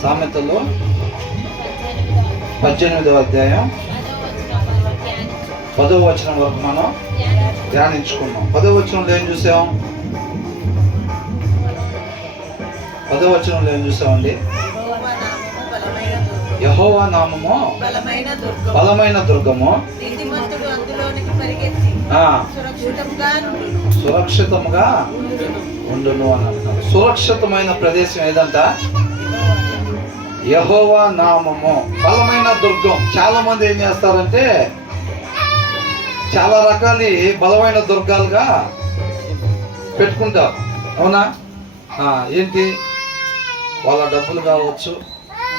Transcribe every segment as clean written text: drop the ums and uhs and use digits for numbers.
సామెతలు 18వ అధ్యాయం 10వ వచనం వరకు మనం ధ్యానించుకున్నాం. 10వ వచనంలో ఏం చూసాం? 10వ వచనంలో ఏం చూసామండి? యెహోవా నామము బలమైన దుర్గము, సురక్షితముగా ఉండును అని అంటున్నారు. సురక్షితమైన ప్రదేశం ఏదంట? యెహోవా నామము బలమైన దుర్గం. చాలా మంది ఏం చేస్తారంటే చాలా రకాల బలమైన దుర్గాలుగా పెట్టుకుంటారు. అవునా? ఏంటి? వాళ్ళ డబ్బులు కావచ్చు,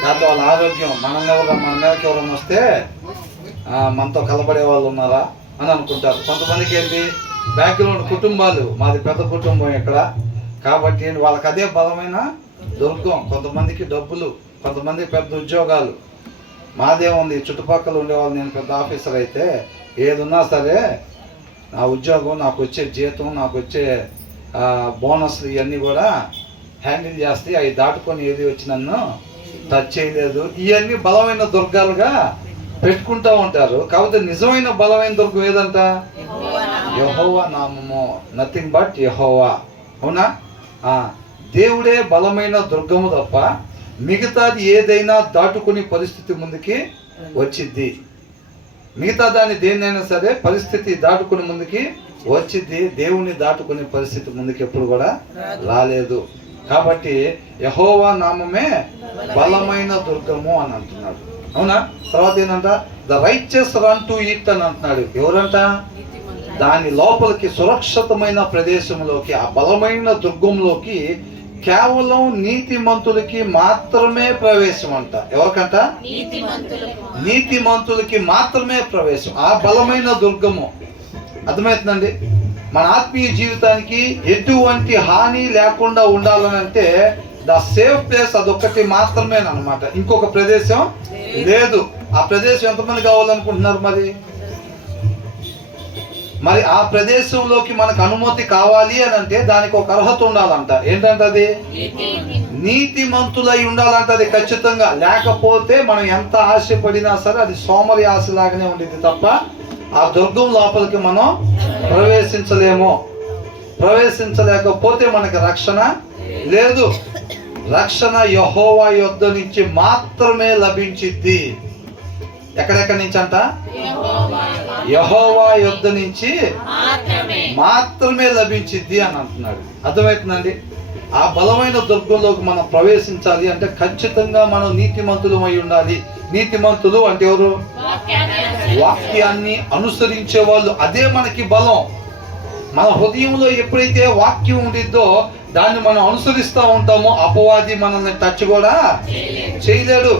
లేకపోతే వాళ్ళ ఆరోగ్యం. మన మీదకి ఎవరైనా వస్తే మనతో కలబడే వాళ్ళు ఉన్నారా అని అనుకుంటారు. కొంతమందికి ఏంటి, బ్యాక్గ్రౌండ్ కుటుంబాలు, మాది పెద్ద కుటుంబం ఇక్కడ కాబట్టి వాళ్ళకి అదే బలమైన దుర్గం. కొంతమందికి డబ్బులు, కొంతమందికి పెద్ద ఉద్యోగాలు. మాదేముంది, చుట్టుపక్కల ఉండేవాళ్ళు, నేను పెద్ద ఆఫీసర్ అయితే ఏది ఉన్నా సరే నా ఉద్యోగం, నాకు వచ్చే జీతం, నాకు వచ్చే బోనస్లు ఇవన్నీ కూడా హ్యాండిల్ చేస్తే అవి దాటుకొని ఏది వచ్చి నన్ను టచ్ చేయలేదు. ఇవన్నీ బలమైన దుర్గాలుగా పెట్టుకుంటూ ఉంటారు. కాబట్టి నిజమైన బలమైన దుర్గం ఏదంట? యెహోవా నామము, నథింగ్ బట్ యెహోవా. అవునా? దేవుడే బలమైన దుర్గము తప్ప మిగతాది ఏదైనా దాటుకునే పరిస్థితి ముందుకి వచ్చిద్ది. మిగతా దాన్ని దేన్నైనా సరే పరిస్థితి దాటుకుని ముందుకి వచ్చిద్ది. దేవుణ్ణి దాటుకునే పరిస్థితి ముందుకి ఎప్పుడు కూడా రాలేదు. కాబట్టి యెహోవా నామమే బలమైన దుర్గము అని అంటున్నాడు. అవునా? తర్వాత ఏంటంట? The righteous run to it అని అంటున్నాడు. ఎవరంట? దాని లోపలికి, సురక్షితమైన ప్రదేశంలోకి, ఆ బలమైన దుర్గంలోకి కేవలం నీతిమంతులకి మాత్రమే ప్రవేశం అంట. ఎవరికంట? నీతిమంతులకి మాత్రమే ప్రవేశం ఆ బలమైన దుర్గము. అర్థమవుతుందండి? మన ఆత్మీయ జీవితానికి ఎటువంటి హాని లేకుండా ఉండాలని అంటే ద సేఫ్ ప్లేస్ అదొక్కటి మాత్రమే అన్నమాట. ఇంకొక ప్రదేశం లేదు. ఆ ప్రదేశం ఎంతమంది కావాలనుకుంటున్నారు? మరి ఆ ప్రదేశంలోకి మనకు అనుమతి కావాలి అని అంటే దానికి ఒక అర్హత ఉండాలంట. ఏంటంటే అది నీతిమంతులై ఉండాలంట. అది ఖచ్చితంగా. లేకపోతే మనం ఎంత ఆశపడినా సరే అది సోమరి ఆశలాగానే ఉండేది తప్ప ఆ దుర్గం లోపలికి మనం ప్రవేశించలేకపోతే మనకి రక్షణ లేదు. రక్షణ యెహోవా యొద్ద నుంచి మాత్రమే లభించిద్ది. ఎక్కడెక్కడి నుంచి అంట? యెహోవా యొద్ద నుంచి మాత్రమే లభించిద్ది అని అంటున్నాడు. అర్థమవుతుందండి? ఆ బలమైన దుర్గంలోకి మనం ప్రవేశించాలి అంటే ఖచ్చితంగా మనం నీతిమంతులమై ఉండాలి. నీతిమంతులు అంటే ఎవరు? వాక్యాన్ని అనుసరించే వాళ్ళు. అదే మనకి బలం. మన హృదయంలో ఎప్పుడైతే వాక్యం ఉండిద్దో దాన్ని మనం అనుసరిస్తూ ఉంటామో అపవాది మనల్ని టచ్ కూడా చేయలేడు.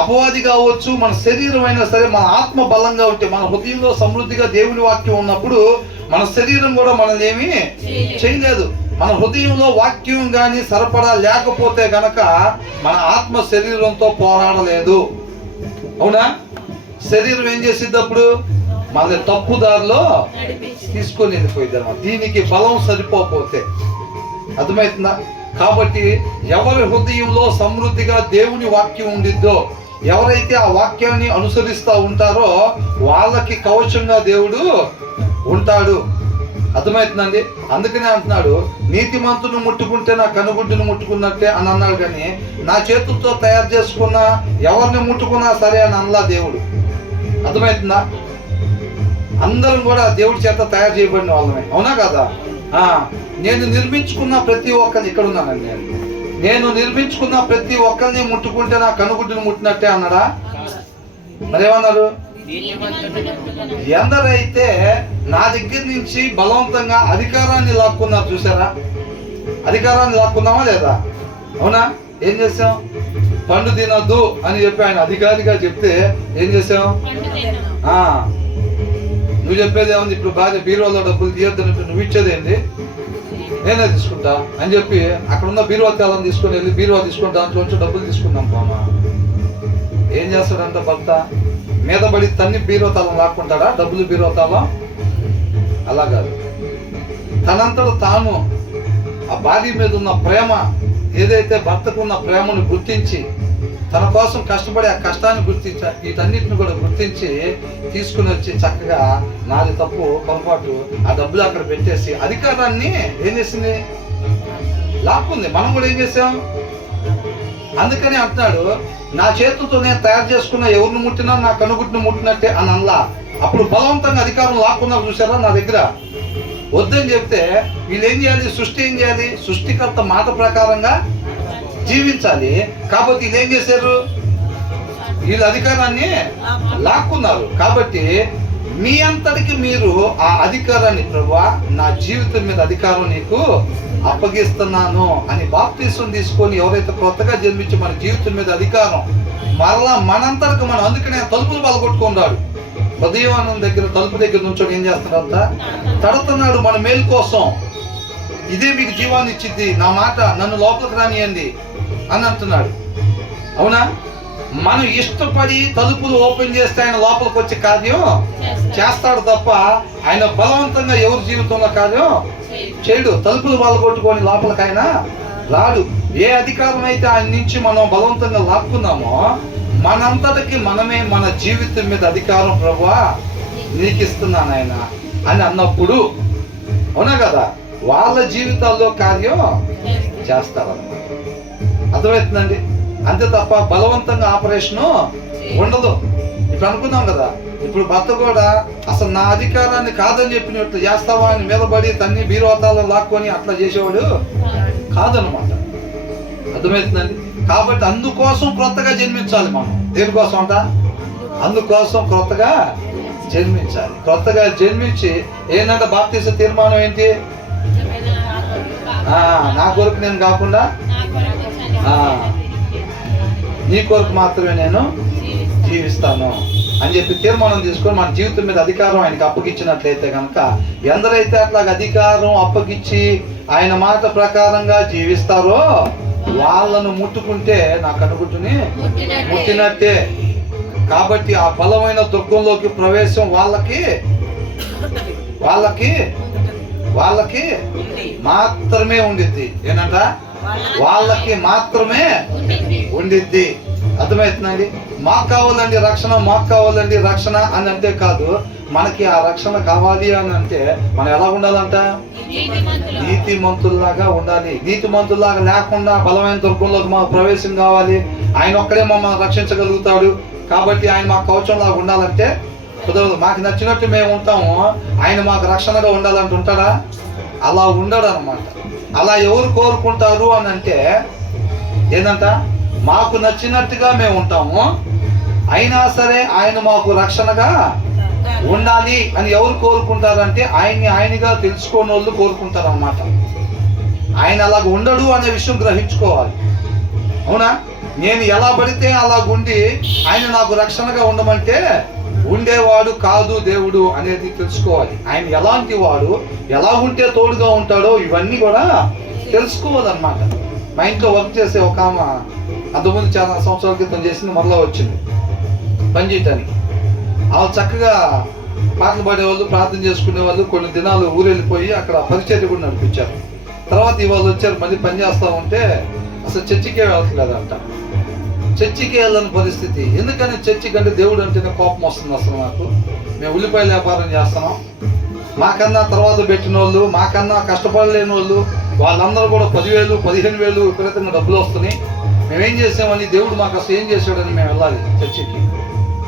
అపవాది కావచ్చు, మన శరీరం అయినా సరే, మన ఆత్మ బలంగా ఉంటే, మన హృదయంలో సమృద్ధిగా దేవుని వాక్యం ఉన్నప్పుడు మన శరీరం కూడా మనల్ని ఏమీ చేయలేదు. మన హృదయంలో వాక్యం కానీ సరఫరా లేకపోతే గనక మన ఆత్మ శరీరంతో పోరాడలేదు. అవునా? శరీరం ఏం చేసిద్ది అప్పుడు? మన తప్పుదారిలో తీసుకొని వెళ్ళిపోయింది అన్నమాట. దీనికి బలం సరిపోతే. అర్థమవుతుందా? కాబట్టి ఎవరి హృదయంలో సమృద్ధిగా దేవుని వాక్యం ఉండిద్దో, ఎవరైతే ఆ వాక్యాన్ని అనుసరిస్తూ ఉంటారో వాళ్ళకి కవచంగా దేవుడు ఉంటాడు. అర్థమవుతుందండి? అందుకనే అంటున్నాడు, నీతిమంతుని ముట్టుకుంటే నా కనుగుడ్డును ముట్టుకున్నట్టే అని అన్నాడు. కానీ నా చేతులతో తయారు చేసుకున్న ఎవరిని ముట్టుకున్నా సరే అని అనలా దేవుడు. అర్థమవుతుందా? అందరం కూడా దేవుడి చేత తయారు చేయబడిన వాళ్ళమే. అవునా కదా? నేను నిర్మించుకున్న ప్రతి ఒక్కరిని, ఇక్కడ ఉన్నానండి, నేను నిర్మించుకున్న ప్రతి ఒక్కరిని ముట్టుకుంటే నా కనుగుడ్డును ముట్టినట్టే అన్నాడా? మరేమన్నారు? ఎందరైతే నా దగ్గర నుంచి బలవంతంగా అధికారాన్ని లాక్కున్నారు, చూసారా? అధికారాన్ని లాక్కున్నామా లేదా? అవునా? ఏం చేసాం? పండు తినొద్దు అని చెప్పి ఆయన అధికారిగా చెప్తే ఏం చేసాం? నువ్వు చెప్పేది ఏముంది? ఇప్పుడు భార్య బీరువాలో డబ్బులు తీయొద్దని నువ్వు ఇచ్చేదేంటి? నేనే తీసుకుంటా అని చెప్పి అక్కడ ఉన్న బీరువా తాళం తీసుకొని వెళ్ళి బీరువా తీసుకుని దాంట్లోంచి డబ్బులు తీసుకుందాం బామా. ఏం చేస్తాడంట భర్త? మీద పడి తన్ని బీరువా తాళం లాక్కుంటాడా? డబ్బులు బీరువా తాళం? అలా కాదు. తనంతట తాను ఆ భార్య మీద ఉన్న ప్రేమ ఏదైతే భర్తకున్న ప్రేమను గుర్తించి తన కోసం కష్టపడి ఆ కష్టాన్ని గుర్తించి వీటన్నిటిని కూడా గుర్తించి తీసుకుని వచ్చి చక్కగా నాది తప్పు పొరపాటు ఆ డబ్బులు అక్కడ పెట్టేసి అధికారాన్ని ఏం చేసింది, లాక్కుంది. మనం కూడా ఏం చేసాం? అందుకని అంటున్నాడు, నా చేతులతో నేను తయారు చేసుకున్న ఎవరిని ముట్టినా నా కనుగుట్టును ముట్టినట్టే అని అనలా. అప్పుడు బలవంతంగా అధికారం లాక్కున్నారు చూసారా నా దగ్గర. వద్దని చెప్తే వీళ్ళు ఏం చేయాలి? సృష్టి ఏం చేయాలి? సృష్టికర్త మాట ప్రకారంగా జీవించాలి. కాబట్టి వీళ్ళు ఏం చేశారు? వీళ్ళ అధికారాన్ని లాక్కున్నారు. కాబట్టి మీ అంతటికి మీరు ఆ అధికారాన్ని, ప్రభువా నా జీవితం మీద అధికారం నీకు అప్పగిస్తున్నాను అని బాప్తీసం తీసుకొని ఎవరైతే కొత్తగా జన్మించి మన జీవితం మీద అధికారం మరలా మనంతటికి మనం, అందుకనే తలుపులు పలగొట్టుకున్నాడు. ఉదయం దగ్గర తలుపు దగ్గర నుంచో ఏం చేస్తున్నాడంట? తడుతున్నాడు మన మేలు కోసం. ఇదే మీకు జీవాన్ని ఇచ్చిద్ది, నా మాట నన్ను లోపలికి రానియండి అని అంటున్నాడు. అవునా? మనం ఇష్టపడి తలుపులు ఓపెన్ చేస్తే ఆయన లోపలికి వచ్చే కార్యం చేస్తాడు తప్ప ఆయన బలవంతంగా ఎవరి జీవితంలో కార్యం చేయడు. తలుపులు పలగొట్టుకొని లోపలికి ఆయన రాడు. ఏ అధికారం అయితే ఆయన నుంచి మనం బలవంతంగా లాక్కున్నామో మనంతటికి మనమే మన జీవితం మీద అధికారం ప్రభువా నీకు ఇస్తున్నాను ఆయన అని అన్నప్పుడు, అవునా కదా, వాళ్ళ జీవితాల్లో కార్యం చేస్తారన్నమాట. అర్థమవుతుందండి? అంతే తప్ప బలవంతంగా ఆపరేషను ఉండదు. ఇప్పుడు అనుకున్నాం కదా, ఇప్పుడు భర్త కూడా అసలు నా అధికారాన్ని కాదని చెప్పినట్లు చేస్తావా అని మీద పడి తన్ని బీరువాతాలను లాక్కొని అట్లా చేసేవాడు కాదనమాట. అర్థమవుతుందండి? కాబట్టి అందుకోసం క్రొత్తగా జన్మించాలి మనం. దేనికోసం అంట? అందుకోసం క్రొత్తగా జన్మించాలి. క్రొత్తగా జన్మించి ఏంటంటే బాప్తీస తీర్మానం ఏంటి? నా కొరకు నేను కాకుండా నీ కొరకు మాత్రమే నేను జీవిస్తాను అని చెప్పి తీర్మానం తీసుకొని మన జీవితం మీద అధికారం ఆయనకు అప్పగించినట్లయితే కనుక, ఎందరైతే అట్లా అధికారం అప్పగించి ఆయన మాట ప్రకారంగా జీవిస్తారో వాళ్ళను ముట్టుకుంటే నా కనుగుట్టుని ముట్టినట్టే. కాబట్టి ఆ బలమైన దుర్గంలోకి ప్రవేశం వాళ్ళకి మాత్రమే ఉండిద్ది. ఏంటంట? వాళ్ళకి మాత్రమే ఉండిద్ది. అర్థమవుతుందండి? మాకు కావాలండి రక్షణ, మాకు కావాలండి రక్షణ అని అంటే కాదు. మనకి ఆ రక్షణ కావాలి అని అంటే మనం ఎలా ఉండాలంట? నీతిమంతుల్లాగా ఉండాలి. నీతిమంతుల్లాగా లేకుండా బలమైన దుర్గంలోకి మాకు ప్రవేశం కావాలి, ఆయన ఒక్కడే మమ్మల్ని రక్షించగలుగుతాడు కాబట్టి ఆయన మాకు కవచంలాగా ఉండాలంటే కుదరదు. మాకు నచ్చినట్టు మేము ఉంటాము, ఆయన మాకు రక్షణగా ఉండాలంటే ఉంటాడా? అలా ఉండడు అనమాట. అలా ఎవరు కోరుకుంటారు అని అంటే ఏంటంట? మాకు నచ్చినట్టుగా మేము ఉంటాము, అయినా సరే ఆయన మాకు రక్షణగా ఉండాలి అని ఎవరు కోరుకుంటారంటే ఆయనగా తెలుసుకోని వాళ్ళు కోరుకుంటారు అన్నమాట. ఆయన అలాగ ఉండడు అనే విషయం గ్రహించుకోవాలి. అవునా? నేను ఎలా పడితే అలాగుండి ఆయన నాకు రక్షణగా ఉండమంటే ఉండేవాడు కాదు దేవుడు అనేది తెలుసుకోవాలి. ఆయన ఎలాంటి వాడు, ఎలా ఉంటే తోడుగా ఉంటాడో ఇవన్నీ కూడా తెలుసుకోవాలన్నమాట. మా ఇంట్లో వర్క్ చేసే ఒక ఆమె అంతకుముందు చాలా సంవత్సరాల క్రితం చేసింది, మరలా వచ్చింది పని చేయటానికి. ఆమె చక్కగా పాటలు పాడేవాళ్ళు, ప్రార్థన చేసుకునేవాళ్ళు. కొన్ని దినాలు ఊరెళ్ళిపోయి అక్కడ పరిచర్య కూడా నడిపించారు. తర్వాత ఇవాళ వచ్చారు, మళ్ళీ పని చేస్తూ ఉంటే అసలు చర్చికే వెళ్ళట్లేదంట. చర్చికి వెళ్ళని పరిస్థితి. ఎందుకని? చర్చి కంటే దేవుడు అంటేనే కోపం వస్తుంది. అసలు నాకు, మేము ఉల్లిపాయల వ్యాపారం చేస్తున్నాం, మాకన్నా తర్వాత పెట్టిన వాళ్ళు, మాకన్నా కష్టపడలేని వాళ్ళు వాళ్ళందరూ కూడా 10,000 15,000 విపరీతంగా డబ్బులు వస్తున్నాయి. మేమేం చేసామని, దేవుడు మాకు అసలు ఏం చేశాడని మేము వెళ్ళాలి చర్చికి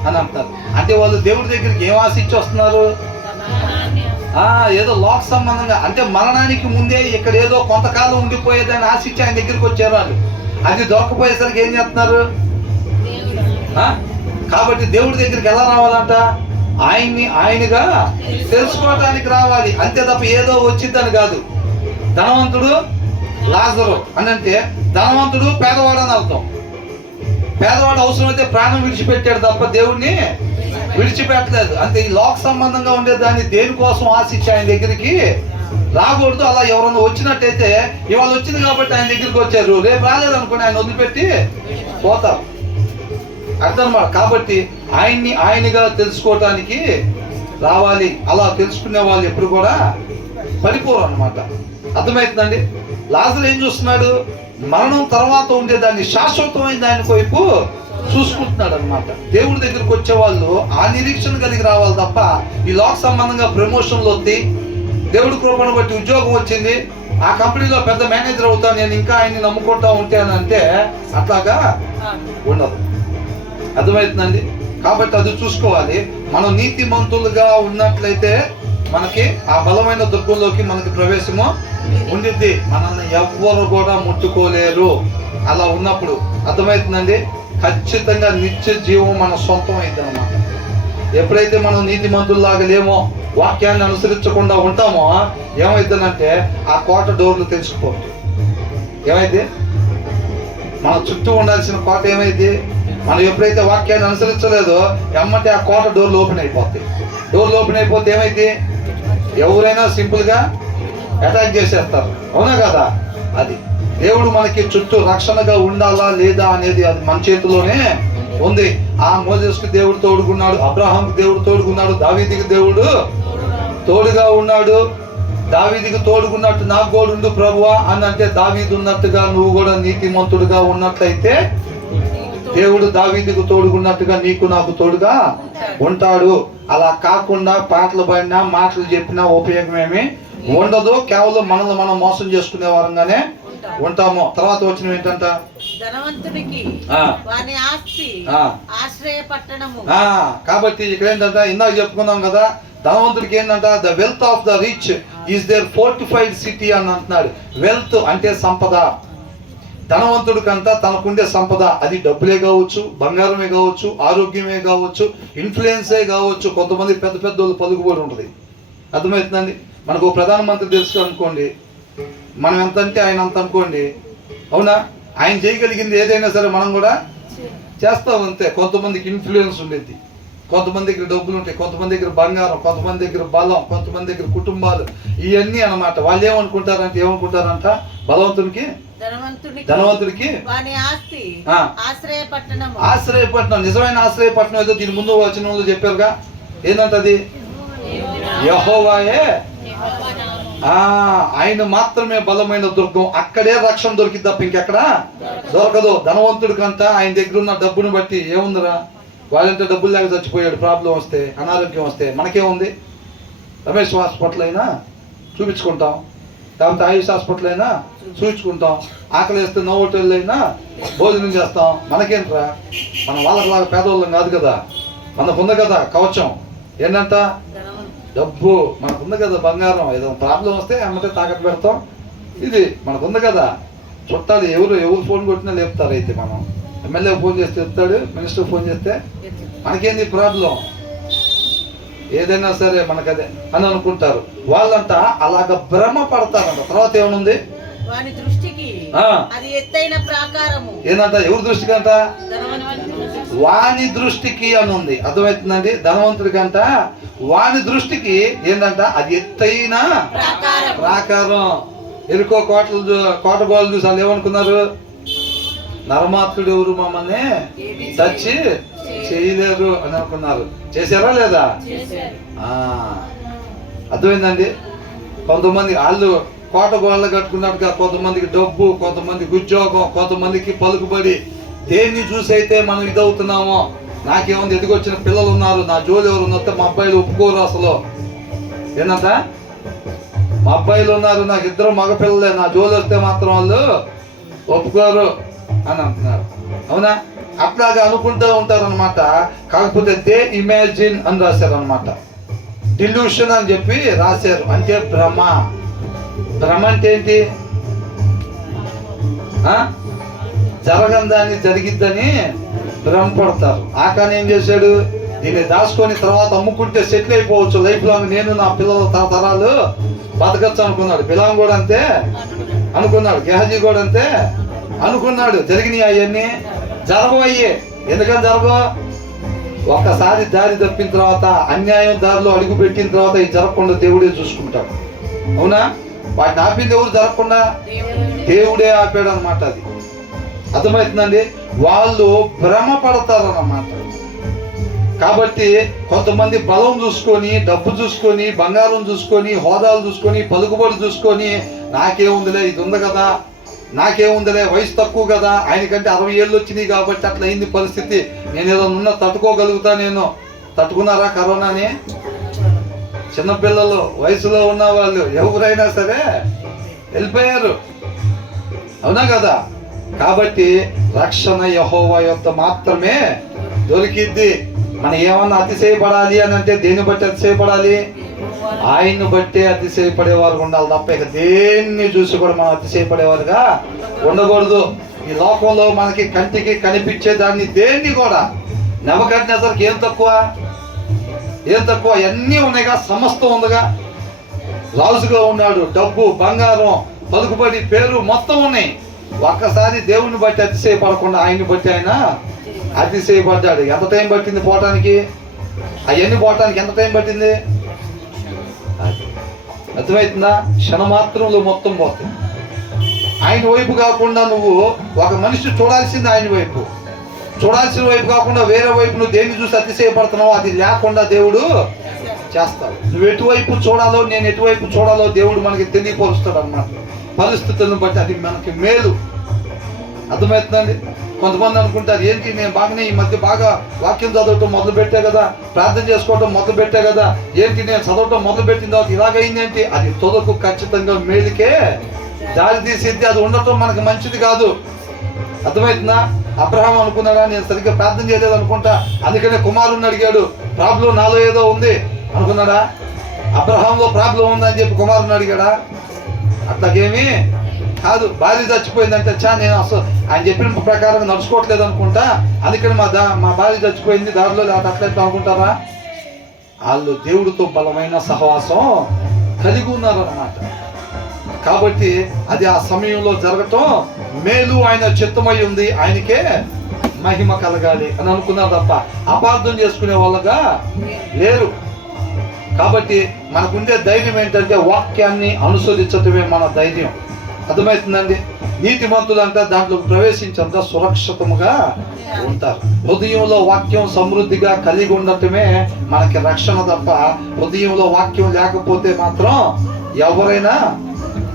అని అంటారు. అంటే వాళ్ళు దేవుడి దగ్గరికి ఏం ఆశించి వస్తున్నారు? ఏదో లోక సంబంధంగా, అంటే మరణానికి ముందే ఇక్కడ ఏదో కొంతకాలం ఉండిపోయేదాన్ని ఆశించి ఆయన దగ్గరికి వచ్చారు వాళ్ళు. అది దొరకపోయేసరికి ఏం చేస్తున్నారు? కాబట్టి దేవుడి దగ్గరికి ఎలా రావాలంట? ఆయనగా తెలుసుకోవటానికి రావాలి, అంతే తప్ప ఏదో వచ్చిద్దని కాదు. ధనవంతుడు లాజరు అని అంటే ధనవంతుడు పేదవాడు అని అర్థం. పేదవాడు అవసరమైతే ప్రాణం విడిచిపెట్టాడు తప్ప దేవుడిని విడిచిపెట్టలేదు. అంతే. ఈ లోక సంబంధంగా ఉండేదాన్ని దేనికోసం ఆశించి ఆయన దగ్గరికి రాకూడదు. అలా ఎవరన్నా వచ్చినట్టయితే ఇవాళ వచ్చింది కాబట్టి ఆయన దగ్గరికి వచ్చారు, రేపు రాలేదనుకోండి ఆయన వదిలిపెట్టి పోతారు. అర్థం మాట. కాబట్టి ఆయనగా తెలుసుకోవటానికి రావాలి. అలా తెలుసుకునే వాళ్ళు ఎప్పుడు కూడా పడిపోరు అన్నమాట. అర్థమవుతుందండి? లాజరు ఏం చూస్తున్నాడు? మరణం తర్వాత ఉండేదాన్ని శాశ్వతమైన దాని వైపు చూసుకుంటున్నాడు అనమాట. దేవుడి దగ్గరికి వచ్చే వాళ్ళు ఆ నిరీక్షణ కలిగి రావాలి తప్ప ఈ లోక సంబంధంగా ప్రమోషన్లు వస్తాయి, దేవుడి కృపను బట్టి ఉద్యోగం వచ్చింది, ఆ కంపెనీలో పెద్ద మేనేజర్ అవుతాను, నేను ఇంకా ఆయన్ని నమ్ముకుంటా ఉంటానంటే అట్లాగా ఉండదు. అర్థమవుతుందండి? కాబట్టి అది చూసుకోవాలి. మనం నీతిమంతులుగా ఉన్నట్లయితే మనకి ఆ బలమైన దుర్గంలోకి మనకి ప్రవేశము ఉండిద్ది. మనల్ని ఎవ్వరు కూడా ముట్టుకోలేరు. అలా ఉన్నప్పుడు అర్థమవుతుందండి, ఖచ్చితంగా నిత్య జీవం మన సొంతం అయింది అన్నమాట. ఎప్పుడైతే మనం నీతిమంతుల్లాగా లేమో, వాక్యాన్ని అనుసరించకుండా ఉంటామో ఏమైందనంటే ఆ కోట డోర్లు తెరుచుకుపోతుంది. ఏమైంది? మన చుట్టూ ఉండాల్సిన కోట ఏమైంది? మనం ఎప్పుడైతే వాక్యాన్ని అనుసరించలేదో ఎమ్మటే ఆ కోట డోర్లు ఓపెన్ అయిపోతాయి. డోర్లు ఓపెన్ అయిపోతే ఏమైంది? ఎవరైనా సింపుల్గా అటాక్ చేసేస్తారు. అవునా కదా? అది దేవుడు మనకి చుట్టూ రక్షణగా ఉండాలా లేదా అనేది అది మన చేతిలోనే ఉంది. ఆ మోజేసుకు దేవుడు తోడుకున్నాడు, అబ్రహాంకి దేవుడు తోడుకున్నాడు, దావీదుకి దేవుడు తోడుగా ఉన్నాడు. దావీదుకి తోడుకున్నట్టు నాకు కూడా ఉండు ప్రభువా అని అంటే, దావీదు ఉన్నట్టుగా నువ్వు కూడా నీతిమంతుడుగా ఉన్నట్లయితే దేవుడు దావీదుకు తోడుకున్నట్టుగా నీకు నాకు తోడుగా ఉంటాడు. అలా కాకుండా పాటలు పాడినా మాటలు చెప్పినా ఉపయోగం ఏమి ఉండదు. కేవలం మనల్ని మనం మోసం చేసుకునే వారంగానే ఉంటాము. తర్వాత వచ్చిన ఏంటంట, ధనవంతుడికి వాని ఆస్తి ఆశ్రయ పట్టణము. కాబట్టి ఇక్కడ ఏంటంట, ఇందాక చెప్పుకున్నాం కదా, ధనవంతుడికి ఏంటంట, the wealth of the rich is their fortified city అని అంటున్నాడు. వెల్త్ అంటే సంపద. ధనవంతుడికంతా తనకుండే సంపద, అది డబ్బులే కావచ్చు, బంగారమే కావచ్చు, ఆరోగ్యమే కావచ్చు, ఇన్ఫ్లుయెన్సే కావచ్చు. కొంతమంది పెద్ద పెద్ద వాళ్ళు పలుకుబడి ఉంటుంది. అర్థమవుతుందండి? మనకు ప్రధానమంత్రి తెలుసు అనుకోండి, మనం ఎంత అంటే ఆయన అంత అనుకోండి. అవునా? ఆయన చేయగలిగింది ఏదైనా సరే మనం కూడా చేస్తాం అంతే. కొంతమందికి ఇన్ఫ్లుయెన్స్ ఉండేది, కొంతమంది దగ్గర డబ్బులు ఉంటాయి, కొంతమంది దగ్గర బంగారం, కొంతమంది దగ్గర బలం, కొంతమంది దగ్గర కుటుంబాలు, ఇవన్నీ అన్నమాట. వాళ్ళు ఏమనుకుంటారంటే బలవంతునికి ధనవంతుడికి ఆశ్రయపట్నం. నిజమైన ఆశ్రయపట్నం ఏదో దీని ముందు వచనంలో చెప్పారుగా. ఏంటంటది? యెహోవాయే, ఆయన మాత్రమే బలమైన దుర్గం. అక్కడే రక్షణ దొరికింది తప్ప ఇంకెక్కడ దొరకదు. ధనవంతుడికంతా ఆయన దగ్గర ఉన్న డబ్బుని బట్టి ఏముందిరా, వాళ్ళంటే డబ్బులు లేక చచ్చిపోయాడు, ప్రాబ్లం వస్తే, అనారోగ్యం వస్తే మనకేముంది? రమేష్ హాస్పిటల్ అయినా చూపించుకుంటాం, లేకపోతే ఆయుష్ హాస్పిటల్ అయినా చూపించుకుంటాం, ఆకలి వేస్తే నో హోటల్ అయినా భోజనం చేస్తాం. మనకేంట్రా? మనం వాళ్ళలాగా పేదవాళ్ళం కాదు కదా. మనకుంది కదా కవచం, ఏంటంట? డబ్బు. మనకుంది కదా బంగారం. ఏదైనా ప్రాబ్లం వస్తే అమ్మటే తాకట్టు పెడతాం. ఇది మనకుంది కదా. చుట్టాలు ఎవరు ఫోన్ కొట్టినా లేపుతారు. అయితే మనం ఎమ్మెల్యే ఫోన్ చేస్తే చెప్తాడు, మినిస్టర్ ఫోన్ చేస్తే మనకేంది ప్రాబ్లం, ఏదైనా సరే మనకదే అని అనుకుంటారు. వాళ్ళంతా అలాగ భ్రమ పడతారంట. తర్వాత ఏమనుంది? ఏంటంట? ఎవరి దృష్టికి అంట? వాని దృష్టికి అని ఉంది. అర్థమవుతుందండి? ధనవంతుడికంట వాని దృష్టికి ఏంటంట, అది ఎత్తైన ప్రాకారం. ఎరుకో కోట గోళ్ళు చూసి వాళ్ళు ఏమనుకున్నారు? నరమాత్రుడు ఎవరు మమ్మల్ని చచ్చి చేయలేరు అని అనుకున్నారు. చేశారా లేదా? అర్థమైందండి? కొంతమంది వాళ్ళు కోట గోళ్ళు కట్టుకున్నట్టుగా కొంతమందికి డబ్బు, కొంతమందికి ఉద్యోగం, కొంతమందికి పలుకుబడి. దేన్ని చూసి అయితే మనం ఇదవుతున్నామో, నాకేముంది, ఎదిగొచ్చిన పిల్లలు ఉన్నారు, నా జోలు ఎవరు వస్తే మా అబ్బాయిలు ఒప్పుకోరు. అసలు ఏంటంట, మా అబ్బాయిలు ఉన్నారు, నాకు ఇద్దరు మగపిల్లలే, నా జోలు వస్తే మాత్రం వాళ్ళు ఒప్పుకోరు అని అంటున్నారు. అవునా? అట్లాగా అనుకుంటూ ఉంటారనమాట. కాకపోతే దే ఇమాజిన్ అని రాశారు అనమాట. డిల్యూషన్ అని చెప్పి రాశారు. అంటే భ్రమ. భ్రమ అంటే ఏంటి? జరగని దాన్ని జరిగిద్దని భ్రమపడతారు. ఆకాని ఏం చేశాడు? దీన్ని దాచుకొని తర్వాత అమ్ముకుంటే సెటిల్ అయిపోవచ్చు లైఫ్ లాంగ్, నేను నా పిల్లల తరాలు బతకచ్చు అనుకున్నాడు. బిలాం కూడా అంతే అనుకున్నాడు, గెహజీ కూడా అంతే అనుకున్నాడు. జరిగినాయి అవన్నీ జరగవయ్యే. ఎందుకని జరగవు? ఒక్కసారి దారి తప్పిన తర్వాత, అన్యాయం దారిలో అడుగు పెట్టిన తర్వాత ఇది జరగకుండా దేవుడే చూసుకుంటాడు. అవునా? వాటిని ఆపింది ఎవరు? జరగకుండా దేవుడే ఆపాడు అనమాట. అది అర్థమవుతుందండి? వాళ్ళు భ్రమ పడతారు అన్నమాట. కాబట్టి కొంతమంది బలం చూసుకొని, డబ్బు చూసుకొని, బంగారం చూసుకొని, హోదాలు చూసుకొని, పలుకుబడి చూసుకొని, నాకేముందిలే, ఇది ఉంది కదా, నాకేముందిలే, వయసు తక్కువ కదా, ఆయనకంటే 60 ఏళ్ళు వచ్చినాయి కాబట్టి అట్లా అయింది పరిస్థితి, నేను ఏదో ఉన్న తట్టుకోగలుగుతా. నేను తట్టుకున్నారా కరోనాని? చిన్నపిల్లలు, వయసులో ఉన్న వాళ్ళు ఎవరైనా సరే వెళ్ళిపోయారు, అవునా కదా? కాబట్టి రక్షణ యెహోవా యొద్ద మాత్రమే దొరికిద్ది. మనం ఏమన్నా అతిశయపడాలి అని అంటే దేన్ని బట్టి అతిశయపడాలి? ఆయన్ని బట్టే అతిశయపడేవారు ఉండాలి తప్ప ఇక దేన్ని చూసి కూడా మనం అతిశయపడేవారుగా ఉండకూడదు. ఈ లోకంలో మనకి కంటికి కనిపించే దాన్ని దేన్ని కూడా, నెబుకద్నెజరుకి ఏం తక్కువ? అన్నీ ఉన్నాయిగా, సమస్తం ఉందిగా. రాజుగా ఉన్నాడు, డబ్బు, బంగారం, పలుకుబడి, పేరు మొత్తం ఉన్నాయి. ఒక్కసారి దేవుణ్ణి బట్టి అతిశయపడకుండా ఆయన్ని బట్టి ఆయన అతిశయపడ్డాడు. ఎంత టైం పట్టింది పోవటానికి? అవన్నీ పోవటానికి ఎంత టైం పట్టింది? అర్థమవుతుందా? క్షణమాత్రంలో మొత్తం పోతుంది. ఆయన వైపు కాకుండా నువ్వు ఒక మనిషి చూడాల్సింది ఆయన వైపు, చూడాల్సిన వైపు కాకుండా వేరే వైపు నువ్వు దేన్ని చూసి అతిశయపడుతున్నావు, అది లేకుండా దేవుడు చేస్తాడు. నువ్వు ఎటువైపు చూడాలో, నేను ఎటువైపు చూడాలో దేవుడు మనకి తెలియపరుస్తాడు అన్నమాట. పరిస్థితులను బట్టి అది మనకి మేలు. అర్థమవుతుందండి? కొంతమంది అనుకుంటారు, ఏంటి నేను బాగానే ఈ మధ్య బాగా వాక్యం చదవటం మొదలు పెట్టే కదా, ప్రార్థన చేసుకోవటం మొదలు పెట్టే కదా, ఏంటి నేను చదవటం మొదలు పెట్టిన తర్వాత ఇలాగైంది ఏంటి? అది తొదకు ఖచ్చితంగా మేలుకే దారి తీసిద్ది. అది ఉండటం మనకు మంచిది కాదు. అర్థమవుతుందా? అబ్రహాం అనుకున్నాడా, నేను సరిగ్గా ప్రార్థన చేయలేదు అనుకుంటా, అందుకనే కుమారుని అడిగాడు, ప్రాబ్లం నాలో ఏదో ఉంది అనుకున్నాడా? అబ్రహాంలో ప్రాబ్లం ఉందని చెప్పి కుమారుని అడిగాడా? అట్లాగేమీ కాదు. భార్య చచ్చిపోయిందంటే నేను అసలు ఆయన చెప్పిన ప్రకారం నడుచుకోవట్లేదు అనుకుంటా, అందుకని మా భార్య చచ్చిపోయింది దారిలో, అట్లయితే అనుకుంటారా? వాళ్ళు దేవుడితో బలమైన సహవాసం కలిగి ఉన్నారన్నమాట. కాబట్టి అది ఆ సమయంలో జరగటం మేలు, ఆయన చిత్తమై ఉంది, ఆయనకే మహిమ కలగాలి అని అనుకున్నారు తప్ప అపార్థం చేసుకునే వాళ్ళగా లేరు. కాబట్టి మనకుండే ధైర్యం ఏంటంటే వాక్యాన్ని అనుసరించటమే మన ధైర్యం. అర్థమవుతుందండి? నీతిమంతులంతా దాంట్లో ప్రవేశించంతా సురక్షితముగా ఉంటారు. హృదయంలో వాక్యం సమృద్ధిగా కలిగి ఉండటమే మనకి రక్షణ తప్ప హృదయంలో వాక్యం లేకపోతే మాత్రం ఎవరైనా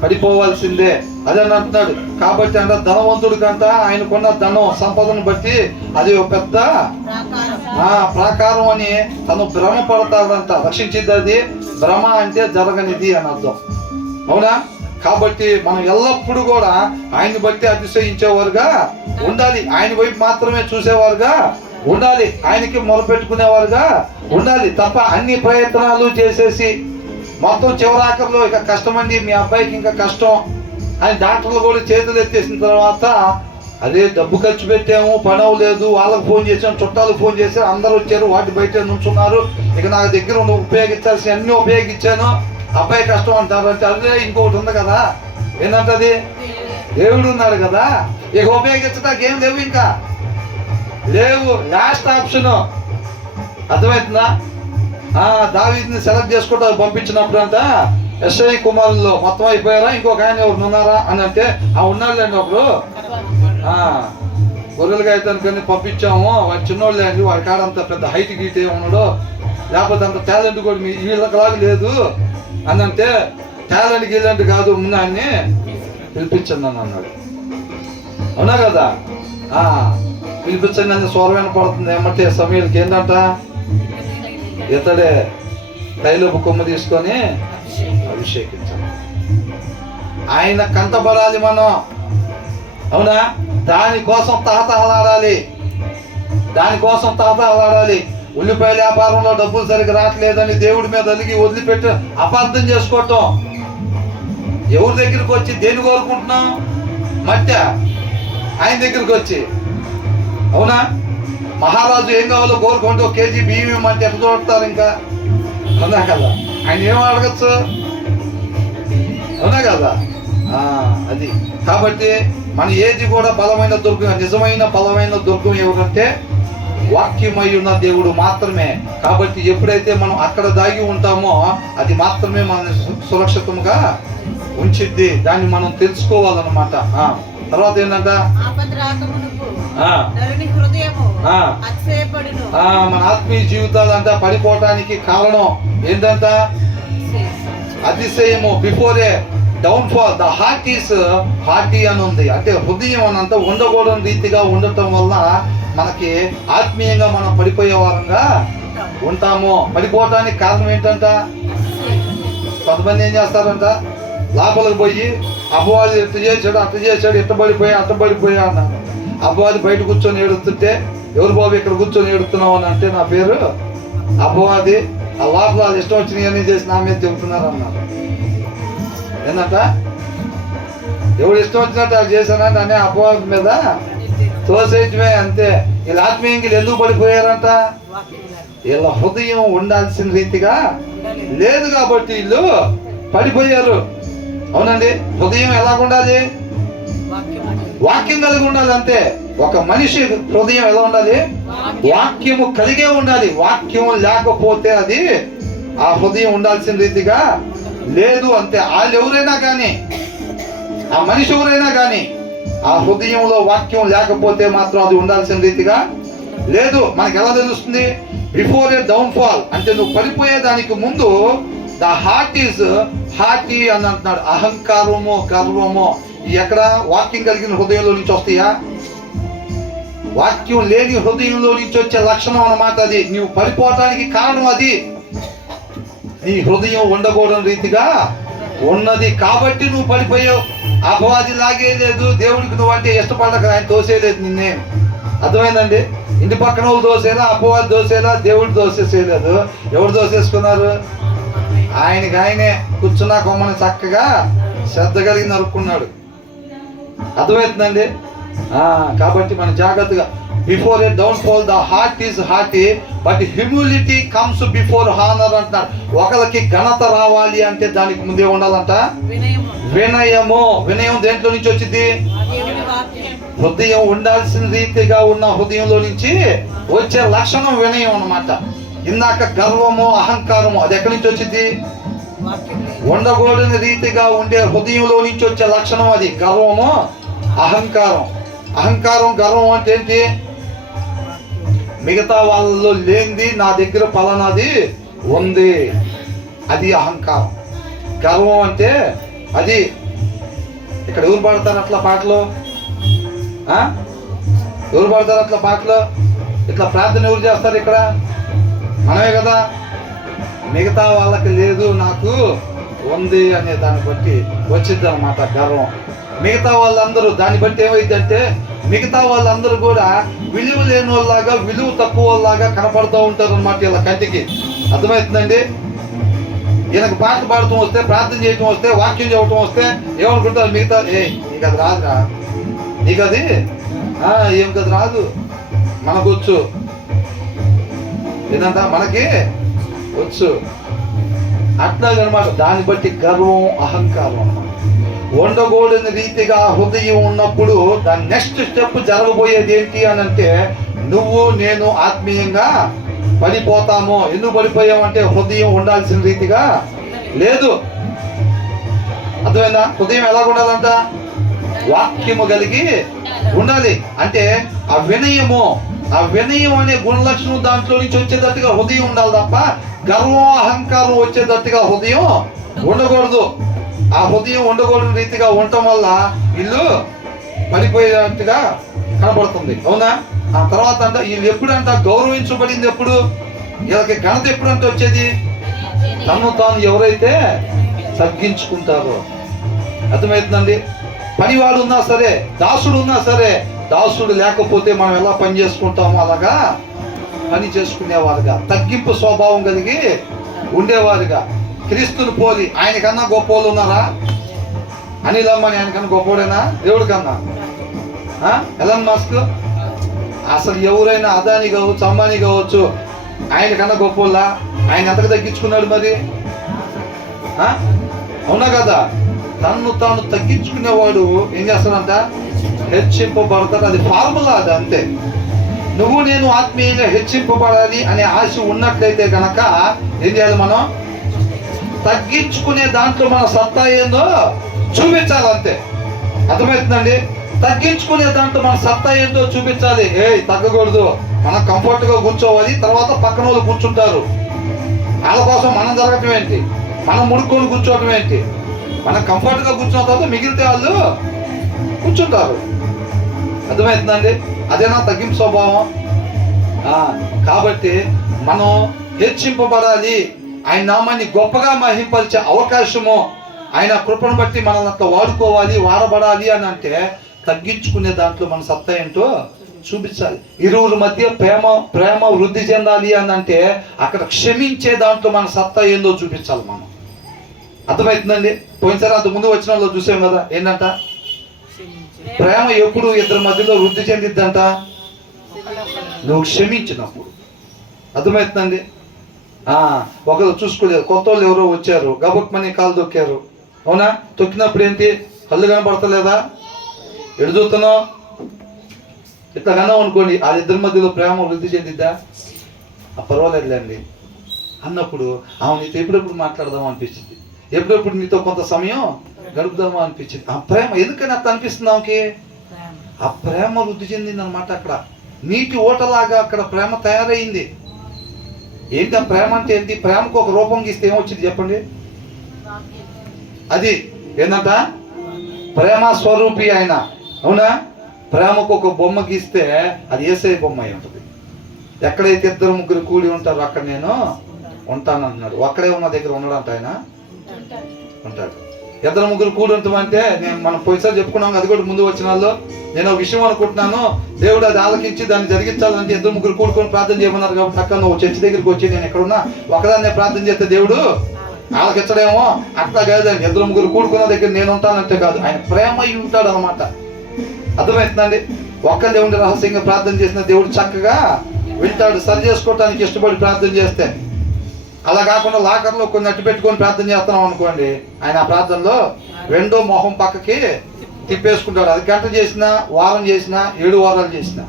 పడిపోవాల్సిందే. అదే అంటున్నాడు. కాబట్టి అంటే ధనవంతుడి కంట ఆయనకున్న ధనం సంపదను బట్టి అది ఒక పెద్ద ప్రాకారం అని తను భ్రమ పడతాడంట. రక్షించింది అది భ్రమ అంటే జరగనిది అని అర్థం, అవునా? కాబట్టి మనం ఎల్లప్పుడూ కూడా ఆయన్ని బట్టి అతిశయించేవారుగా ఉండాలి, ఆయన వైపు మాత్రమే చూసేవారుగా ఉండాలి, ఆయనకి మొరపెట్టుకునేవారుగా ఉండాలి తప్ప అన్ని ప్రయత్నాలు చేసేసి మొత్తం చివరాఖరిలో ఇక కష్టమండి, మీ అబ్బాయికి ఇంకా కష్టం అని డాక్టర్లు కూడా చేతులు ఎత్తేసిన తర్వాత అదే డబ్బు ఖర్చు పెట్టాము, పని అవ్వలేదు, వాళ్ళకి ఫోన్ చేసాము, చుట్టాలకు ఫోన్ చేశారు, అందరూ వచ్చారు, వాటి బయట నుంచున్నారు, ఇక నా దగ్గర ఉపయోగించాల్సిన అన్నీ ఉపయోగించాను, అబ్బాయి కష్టం అంటారు. అంటే అదే ఇంకొకటి ఉంది కదా, ఏంటంటది? దేవుడు ఉన్నాడు కదా, ఇక ఉపయోగించడానికి ఏం లేవు, ఇంకా లేవు, లాస్ట్ ఆప్షన్. అర్థమవుతుందా? దావీదుని సెలెక్ట్ చేసుకుంటూ పంపించినప్పుడు అంట ఎస్ఐ కుమారుల్లో మొత్తం అయిపోయారా, ఇంకొక ఆయన ఎవరు ఉన్నారా అని అంటే ఉన్నాళ్ళండి ఒకరు గొర్రెలుగా అయితే అనుకుని పంపించాము, వాడు చిన్నోళ్ళు అండి, వాడి కాడంత పెద్ద హైట్ గీటే ఉన్నాడు, లేకపోతే అంత టాలెంట్ కూడా వీళ్ళకి లేదు అని అంటే, టాలెంట్ గీలెంట్ కాదు, ఉన్నాన్ని పిలిపించండి అని అన్నాడు. అవునా కదా? పిలిపించండి అని స్వరమైన పడుతుంది. ఏమంటే సమయాలకి ఏంటంట, ఇతడే తైలపు కొమ్ము తీసుకొని అభిషేకించాలి, ఆయన కంటపడాలి మనం, అవునా? దానికోసం తహతహలాడాలి, దానికోసం తహతహలాడాలి. ఉల్లిపాయల వ్యాపారంలో డబ్బులు సరిగ్గా రావట్లేదని దేవుడి మీద అలిగి వదిలిపెట్టి అపార్థం చేసుకోవటం. ఎవరి దగ్గరికి వచ్చి దేని కోరుకుంటున్నాం? మధ్య ఆయన దగ్గరికి వచ్చి, అవునా? మహారాజు ఏం కావాలో కోరుకుంటూ కేజీ బియ్యం ఇవ్వమంటే ఎట్లా చూడతారు? ఇంకా అవునా కదా? ఆయన ఏం అడగచ్చు, అవునా కదా? అది కాబట్టి మన ఏది కూడా బలమైన దుర్గం, నిజమైన బలమైన దుర్గం ఎవరంటే వాక్యమై ఉన్న దేవుడు మాత్రమే. కాబట్టి ఎప్పుడైతే మనం అక్కడ దాగి ఉంటామో అది మాత్రమే మన సురక్షితంగా ఉంచిద్ది. దాన్ని మనం తెలుసుకోవాలన్నమాట. తర్వాత ఏంటంట, మన ఆత్మీయ జీవితాలంట పడిపోవటానికి కారణం ఏంటంట? అతిశయము. Before downfall, the heart is haughty అని ఉంది. అంటే హృదయం అనంత ఉండకూడని రీతిగా ఉండటం వల్ల మనకి ఆత్మీయంగా మనం పడిపోయే వారంగా ఉంటాము. పడిపోవటానికి కారణం ఏంటంట? కొంతమంది ఏం చేస్తారంట, లోపలికి పోయి అపవాది ఎట్ట చేశాడు అట్ట చేశాడు, ఎట్ట పడిపోయా అన్నాను. అపవాది బయట కూర్చొని ఏడుస్తుంటే, ఎవరు బాబు ఇక్కడ కూర్చొని ఏడుతున్నావు అని అంటే, నా పేరు అపవాది, ఆ లోపల ఇష్టం వచ్చినవన్నీ చేసి నా మీద చెబుతున్నారు అన్నారు. ఏంటంట, ఎవడు ఇష్టం వచ్చినట్టు వాళ్ళు చేశానంటే అనే అపవాది మీద తోసేయటమే అంతే. వీళ్ళ ఆత్మీయంగా ఎందుకు పడిపోయారంట? వీళ్ళ హృదయం ఉండాల్సిన రీతిగా లేదు కాబట్టి వీళ్ళు పడిపోయారు. అవునండి, హృదయం ఎలా ఉండాలి? వాక్యం కలిగి ఉండాలి. అంతే. ఒక మనిషి హృదయం ఎలా ఉండాలి? వాక్యము కలిగే ఉండాలి. వాక్యము లేకపోతే అది ఆ హృదయం ఉండాల్సిన రీతిగా లేదు. అంతే. వాళ్ళు ఎవరైనా కానీ, ఆ మనిషి ఎవరైనా కానీ, ఆ హృదయంలో వాక్యం లేకపోతే మాత్రం అది ఉండాల్సిన రీతిగా లేదు. మనకి ఎలా తెలుస్తుంది? బిఫోర్ ఏ డౌన్ఫాల్, అంటే నువ్వు పడిపోయేదానికి ముందు ద హార్ట్ ఈజ్ హార్టీ అని అంటున్నాడు. అహంకారము, గర్వము ఎక్కడ? వాక్యం కలిగిన హృదయంలో నుంచి వస్తాయా? వాక్యం లేని హృదయంలో నుంచి వచ్చే లక్షణం అన్నమాట అది. నువ్వు పడిపోవటానికి కారణం అది. నీ హృదయం ఉండకూడని రీతిగా ఉన్నది కాబట్టి నువ్వు పడిపోయావు. అపవాది లాగేయలేదు, దేవుడికి నువ్వు అంటే ఇష్టపడక ఆయన తోసేయలేదు నిన్నే. అర్థమైందండి? ఇంటి పక్కన వాళ్ళు దోసేలా, అపవాది దోసేలా, దేవుడు దోసేసేయలేదు. ఎవరు దోసేసుకున్నారు? ఆయనకి ఆయనే కూర్చున్నా కొమ్మని చక్కగా శ్రద్ధ కలిగి నరుక్కున్నాడు. అర్థమవుతుందండి? కాబట్టి మన జాగ్రత్తగా, before A downfall the heart is hearty but humility comes before honour అంటున్నాడు. ఒకరికి ఘనత రావాలి అంటే దానికి ముందే ఉండాలంట వినయము. వినయం దేంట్లో నుంచి వచ్చింది? హృదయం ఉండాల్సిన రీతిగా ఉన్న హృదయంలో నుంచి వచ్చే లక్షణం వినయం అన్నమాట. ఇందాక గర్వము, అహంకారము అది ఎక్కడి నుంచి వచ్చింది? ఉండకూడని రీతిగా ఉండే హృదయంలో నుంచి వచ్చే లక్షణం అది గర్వము, అహంకారం. అహంకారం, గర్వం అంటే ఏంటి? మిగతా వాళ్ళలో లేనిది నా దగ్గర పలానాది ఉంది, అది అహంకారం. గర్వం అంటే అది. ఇక్కడ ఎవరు పాడతారు అట్లా పాటలు? ఎవరు పాడతారు అట్లా పాటలు? ఇట్లా ప్రార్థన ఎవరు చేస్తారు? ఇక్కడ మనమే కదా. మిగతా వాళ్ళకి లేదు, నాకు ఉంది అనే దాన్ని బట్టి వచ్చింది అన్నమాట గర్వం. మిగతా వాళ్ళందరూ దాన్ని బట్టి ఏమైందంటే, మిగతా వాళ్ళందరూ కూడా విలువ లేని వాళ్ళలాగా, విలువ తక్కువ వాళ్ళలాగా కనపడుతూ ఉంటారు అన్నమాట ఇలా కంటికి. అర్థమవుతుందండి? ఈయనకు పాట పాడటం వస్తే, ప్రార్థన చేయటం వస్తే, వాక్యం చెప్పటం వస్తే ఏమనుకుంటారు మిగతా? నీకు అది రాదురా, నీకు అది ఏం కదా రాదు, మనకు వచ్చు. ఏంటంట? మనకి వచ్చు. అట్లాగనమాట. దాన్ని బట్టి గర్వం, అహంకారం అన్నమాట. ఉండకూడని రీతిగా హృదయం ఉన్నప్పుడు దాని నెక్స్ట్ స్టెప్ జరగబోయేది ఏంటి అని అంటే, నువ్వు నేను ఆత్మీయంగా పడిపోతాము. ఎందుకు పడిపోయామంటే హృదయం ఉండాల్సిన రీతిగా లేదు. అర్థమైందా? హృదయం ఎలా ఉండాలంట? వాక్యము కలిగి ఉండాలి. అంటే ఆ వినయము, ఆ వినయం అనే గుణలక్షణం దాంట్లో నుంచి వచ్చేటట్టుగా హృదయం ఉండాలి తప్ప గర్వం, అహంకారం వచ్చేటట్టుగా హృదయం ఉండకూడదు. ఆ హృదయం ఉండకూడని రీతిగా ఉండటం వల్ల ఇల్లు పడిపోయేటట్టుగా కనబడుతుంది. అవునా? ఆ తర్వాత అంట వీళ్ళు ఎప్పుడంట గౌరవించబడింది ఎప్పుడు? వీళ్ళకి ఘనత ఎప్పుడంటే వచ్చేది? తను తాను ఎవరైతే తగ్గించుకుంటారో. అర్థమవుతుందండి? పనివాడు ఉన్నా సరే, దాసుడు ఉన్నా సరే, దాసుడు లేకపోతే మనం ఎలా పని చేసుకుంటామో అలాగా పని చేసుకునేవారుగా, తగ్గింపు స్వభావం కలిగి ఉండేవారుగా, క్రీస్తుని పోలి. ఆయనకన్నా గొప్ప వాళ్ళు ఉన్నారా? అనిల్ అంబానీ ఆయనకన్నా గొప్పవాడేనా దేవుడి కన్నా? ఎలాన్ మస్క్, అసలు ఎవరైనా అదాని కావచ్చు, అంబానీ కావచ్చు, ఆయనకన్నా గొప్ప? ఆయన ఎంతకు తగ్గించుకున్నాడు మరి? అవునా కదా? తన్ను తాను తగ్గించుకునేవాడు ఏం చేస్తాడంట? హెచ్చింపబడతాడు. అది ఫార్ములా, అది అంతే. నువ్వు నేను ఆత్మీయంగా హెచ్చింపబడాలి అనే ఆశ ఉన్నట్లయితే కనుక ఏం చేయాలి? మనం తగ్గించుకునే దాంట్లో మన సత్తా ఏందో చూపించాలి, అంతే. అర్థమవుతుందండి? తగ్గించుకునే దాంట్లో మన సత్తా ఏందో చూపించాలి. తగ్గకూడదు, మనం కంఫర్ట్గా కూర్చోవాలి. తర్వాత పక్కన వాళ్ళు కూర్చుంటారు, వాళ్ళ కోసం మనం జరగటం ఏంటి? మనం ముడుక్కొని కూర్చోవటం ఏంటి? మనం కంఫర్ట్గా కూర్చున్న తర్వాత మిగిలితే వాళ్ళు కూర్చుంటారు. అర్థమవుతుందండి? అదేనా తగ్గింపు స్వభావం? కాబట్టి మనం హెచ్చింపబడాలి, ఆయన నామాన్ని గొప్పగా మహింపరిచే అవకాశము, ఆయన కృపను బట్టి మనల్ని అట్లా వాడుకోవాలి, వాడబడాలి అని అంటే తగ్గించుకునే దాంట్లో మన సత్తా ఏంటో చూపించాలి. ఇరువురి మధ్య ప్రేమ వృద్ధి చెందాలి అని అంటే అక్కడ క్షమించే దాంట్లో మన సత్తా ఏందో చూపించాలి మనం. అర్థమవుతుందండి? పోయినసారి అంత ముందు వచ్చిన వాళ్ళు చూసాం కదా, ఏంటంట ప్రేమ ఎప్పుడు ఇద్దరి మధ్యలో వృద్ధి చెందిద్దంట నువ్వు క్షమించినప్పుడు. అర్థమవుతుందండి? ఒకరు చూసుకోలేదు, కొత్త వాళ్ళు ఎవరో వచ్చారు, గబుక్మని కాలు తొక్కారు. అవునా? తొక్కినప్పుడు ఏంటి, కళ్ళు కనపడతలేదా? ఎడు చూస్తున్నావు? ఇట్లా కన్నావు అనుకోండి, వాళ్ళిద్దరి మధ్యలో ప్రేమ వృద్ధి చెందిద్దా? పర్వాలేదులేండి అన్నప్పుడు ఆమె నీతో ఎప్పుడెప్పుడు మాట్లాడదామా అనిపించింది, ఎప్పుడెప్పుడు నీతో కొంత సమయం గడుపుదామా అనిపించింది. ఆ ప్రేమ ఎందుకని అట్లా అనిపిస్తుంది ఆమెకి? ఆ ప్రేమ వృద్ధి చెందింది అనమాట. అక్కడ నీటి ఓటలాగా అక్కడ ప్రేమ తయారైంది. ఏంటి ఆ ప్రేమ అంటే ఏంటి? ప్రేమకు ఒక రూపం గీస్తే ఏమొచ్చింది చెప్పండి? అది ఏంటంట? ప్రేమ స్వరూపి ఆయన. అవునా? ప్రేమకు ఒక బొమ్మ గీస్తే అది యేసయ్య బొమ్మ అయి ఉంటుంది. ఎక్కడైతే ఇద్దరు ముగ్గురు కూడి ఉంటారో అక్కడ నేను ఉంటాను అంటున్నాడు. ఒక్కడే ఉన్న దగ్గర ఉన్నాడంట ఆయన, ఉంటాడు. ఇద్దరు ముగ్గురు కూడి ఉంటామంటే మనం పోయిసారి చెప్పుకున్నాం, అది కూడా ముందు వచ్చిన వాళ్ళు. నేను ఒక విషయం అనుకుంటున్నాను, దేవుడు అది ఆలకించి దాన్ని జరిగించాలంటే ఇద్దరు ముగ్గురు కూడుకొని ప్రార్థన చేయమన్నారు. కాబట్టి అక్కడ నువ్వు చర్చి దగ్గరికి వచ్చి నేను ఎక్కడున్నా ఒకదాన్నే ప్రార్థన చేస్తే దేవుడు ఆలకించడేమో, అట్లా కాదండి. ఇద్దరు ముగ్గురు కూడుకున్న దగ్గర నేను ఉంటానంటే కాదు, ఆయన ప్రేమ అయి ఉంటాడు అనమాట. అర్థమవుతుందండి? ఒక్క దేవుడిని రహస్యంగా ప్రార్థన చేసిన దేవుడు చక్కగా వింటాడు, సరి చేసుకోవటానికి ఇష్టపడి ప్రార్థన చేస్తే. అలా కాకుండా లాకర్లో కొన్ని అట్టు పెట్టుకొని ప్రార్థన చేస్తున్నాం అనుకోండి, ఆయన ఆ ప్రార్థనలో రెండో మొహం పక్కకి తిప్పేసుకుంటాడు. అది గంట చేసినా, వారం చేసినా, 7 వారాలు చేసినా.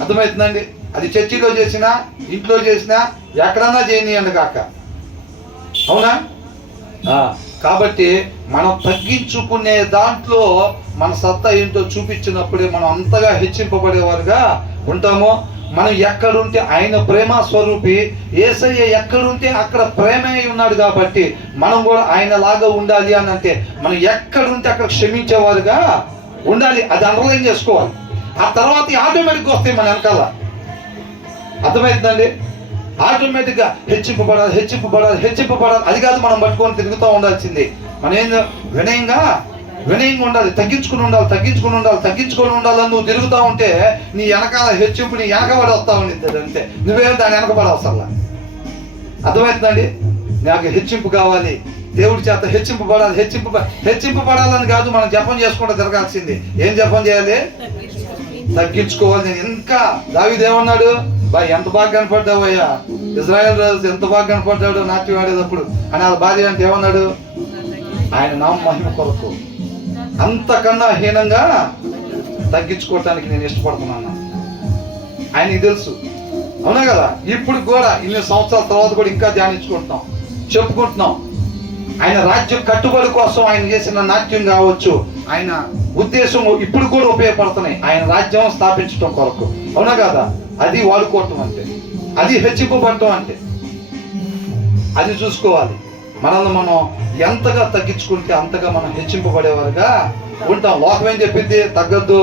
అర్థమవుతుందండి? అది చర్చిలో చేసినా, ఇంట్లో చేసినా, ఎక్కడన్నా చేయనియండి కాక. అవునా? కాబట్టి మనం తగ్గించుకునే దాంట్లో మన సత్తా ఏంటో చూపించినప్పుడే మనం అంతగా హెచ్చింపబడేవారుగా ఉంటాము. మనం ఎక్కడుంటే ఆయన ప్రేమ స్వరూపి, యేసయ్య ఎక్కడుంటే అక్కడ ప్రేమే ఉన్నాడు. కాబట్టి మనం కూడా ఆయన లాగా ఉండాలి అని అంటే మనం ఎక్కడుంటే అక్కడ క్షమించేవారుగా ఉండాలి. అది అండర్లైన్ చేసుకోవాలి. ఆ తర్వాత ఆటోమేటిక్గా వస్తాయి మన వెనకాల. అర్థమవుతుందండి? ఆటోమేటిక్గా హెచ్చింపబడాలి, హెచ్చింపబడాలి, హెచ్చింపబడాలి. అది కాదు మనం పట్టుకొని తిరుగుతూ ఉండాల్సింది. మనం ఏం వినయంగా ఉండాలి, తగ్గించుకుని ఉండాలని నువ్వు తిరుగుతూ ఉంటే నీ వెనకాల హెచ్చింపు నీ వెనకబడి వస్తూ ఉండిద్ది. అంతే, నువ్వేం దాని వెనకబడి అవసరంలా. అర్థమవుతుందండి? నాకు హెచ్చింపు కావాలి, దేవుడి చేత హెచ్చింపబడాలని కాదు మనం జపం చేసుకుంటూ తిరగాల్సింది. ఏం జపం చేయాలి? తగ్గించుకోవాలి. నేను ఇంకా దావీదు ఏమన్నాడు? ఎంత బాగా కనపడ్డావు అయ్యా, ఇజ్రాయెల్ రాజు ఎంత బాగా కనపడ్డాడు నాట్యం ఆడేటప్పుడు అని వాళ్ళ భార్య అంటే ఏమన్నాడు? ఆయన నామ మహిమ కొరకు అంతకన్నా హీనంగా తగ్గించుకోవటానికి నేను ఇష్టపడుతున్నాను. ఆయనకి తెలుసు. అవునా కదా? ఇప్పుడు కూడా ఇన్ని సంవత్సరాల తర్వాత కూడా ఇంకా ధ్యానించుకుంటున్నాం, చెప్పుకుంటున్నాం. ఆయన రాజ్యం కట్టుబడి కోసం ఆయన చేసిన నాట్యం కావచ్చు, ఆయన ఉద్దేశం ఇప్పుడు కూడా ఉపయోగపడుతున్నాయి ఆయన రాజ్యం స్థాపించడం కొరకు. అవునా కదా? అది వాడుకోవటం అంటే, అది హెచ్చింపబడటం అంటే. అది చూసుకోవాలి. మనల్ని మనం ఎంతగా తగ్గించుకుంటే అంతగా మనం హెచ్చింపబడేవారుగా ఉంటాం. లోకం ఏం చెప్పింది? తగ్గద్దు.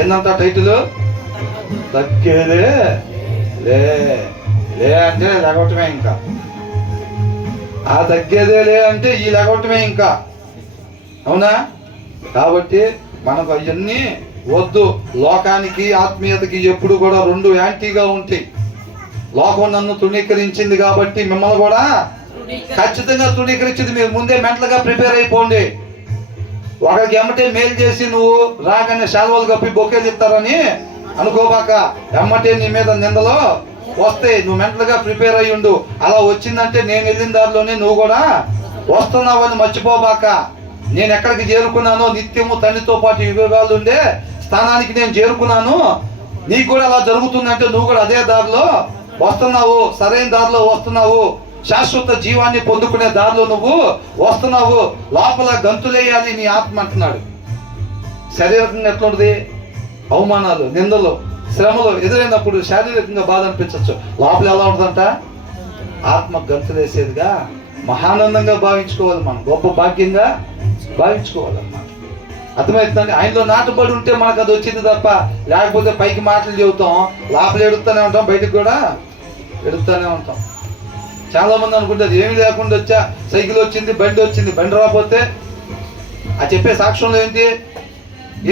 ఏందంట టైటిల్? తగ్గేదే లే అంటే లేగవటమే. ఇంకా ఆ తగ్గేదే లే అంటే ఈ లేగవటమే ఇంకా. అవునా? కాబట్టి మనకు అవన్నీ వద్దు. లోకానికి ఆత్మీయతకి ఎప్పుడు కూడా 2 యాంటీగా ఉంటాయి. లోకం నన్ను తృణీకరించింది కాబట్టి మిమ్మల్ని కూడా ఖచ్చితంగా తృణీకరించింది. మీరు ముందే మెంటల్గా ప్రిపేర్ అయిపోండి. ఒకరికి ఎమ్మటే మేలు చేసి నువ్వు రాగానే శాల్వాలు కప్పి బొకేలు ఇస్తారని అనుకోబాక. ఎమ్మటే నీ మీద నిందలో వస్తాయి. నువ్వు మెంటల్గా ప్రిపేర్ అయ్యి ఉండు. అలా వచ్చిందంటే నేను వెళ్ళిన దారిలోనే నువ్వు కూడా వస్తున్నావని మర్చిపోబాక. నేను ఎక్కడికి చేరుకున్నానో, నిత్యము తండ్రితో పాటు యుగాలు ఉండే స్థానానికి నేను చేరుకున్నాను. నీకు కూడా అలా జరుగుతుందంటే నువ్వు కూడా అదే దారిలో వస్తున్నావు, సరైన దారిలో వస్తున్నావు, శాశ్వత జీవాన్ని పొందుకునే దారిలో నువ్వు వస్తున్నావు. లోపల గంతులేయాలి నీ ఆత్మ అంటున్నాడు. శారీరకంగా ఎట్లుంటుంది? అవమానాలు, నిందలు, శ్రమలు ఎదురైనప్పుడు శారీరకంగా బాధ అనిపించవచ్చు. లోపల ఎలా ఉంటుందంట? ఆత్మ గంతులేసేదిగా మహానందంగా భావించుకోవాలి, మనం గొప్ప భాగ్యంగా భావించుకోవాలన్నమాట. అర్థమవుతుందండి? ఆయనలో నాటుబడి ఉంటే మనకు అది వచ్చింది తప్ప, లేకపోతే పైకి మాటలు చెబుతాం, లోపల ఎడుతూనే ఉంటాం, బయటకు కూడా ఎడుతూనే ఉంటాం. చాలా మంది అనుకుంటారు ఏమీ లేకుండా వచ్చా, సైకిల్ వచ్చింది, బండి రాకపోతే ఆ చెప్పే సాక్ష్యంలో ఏంటి?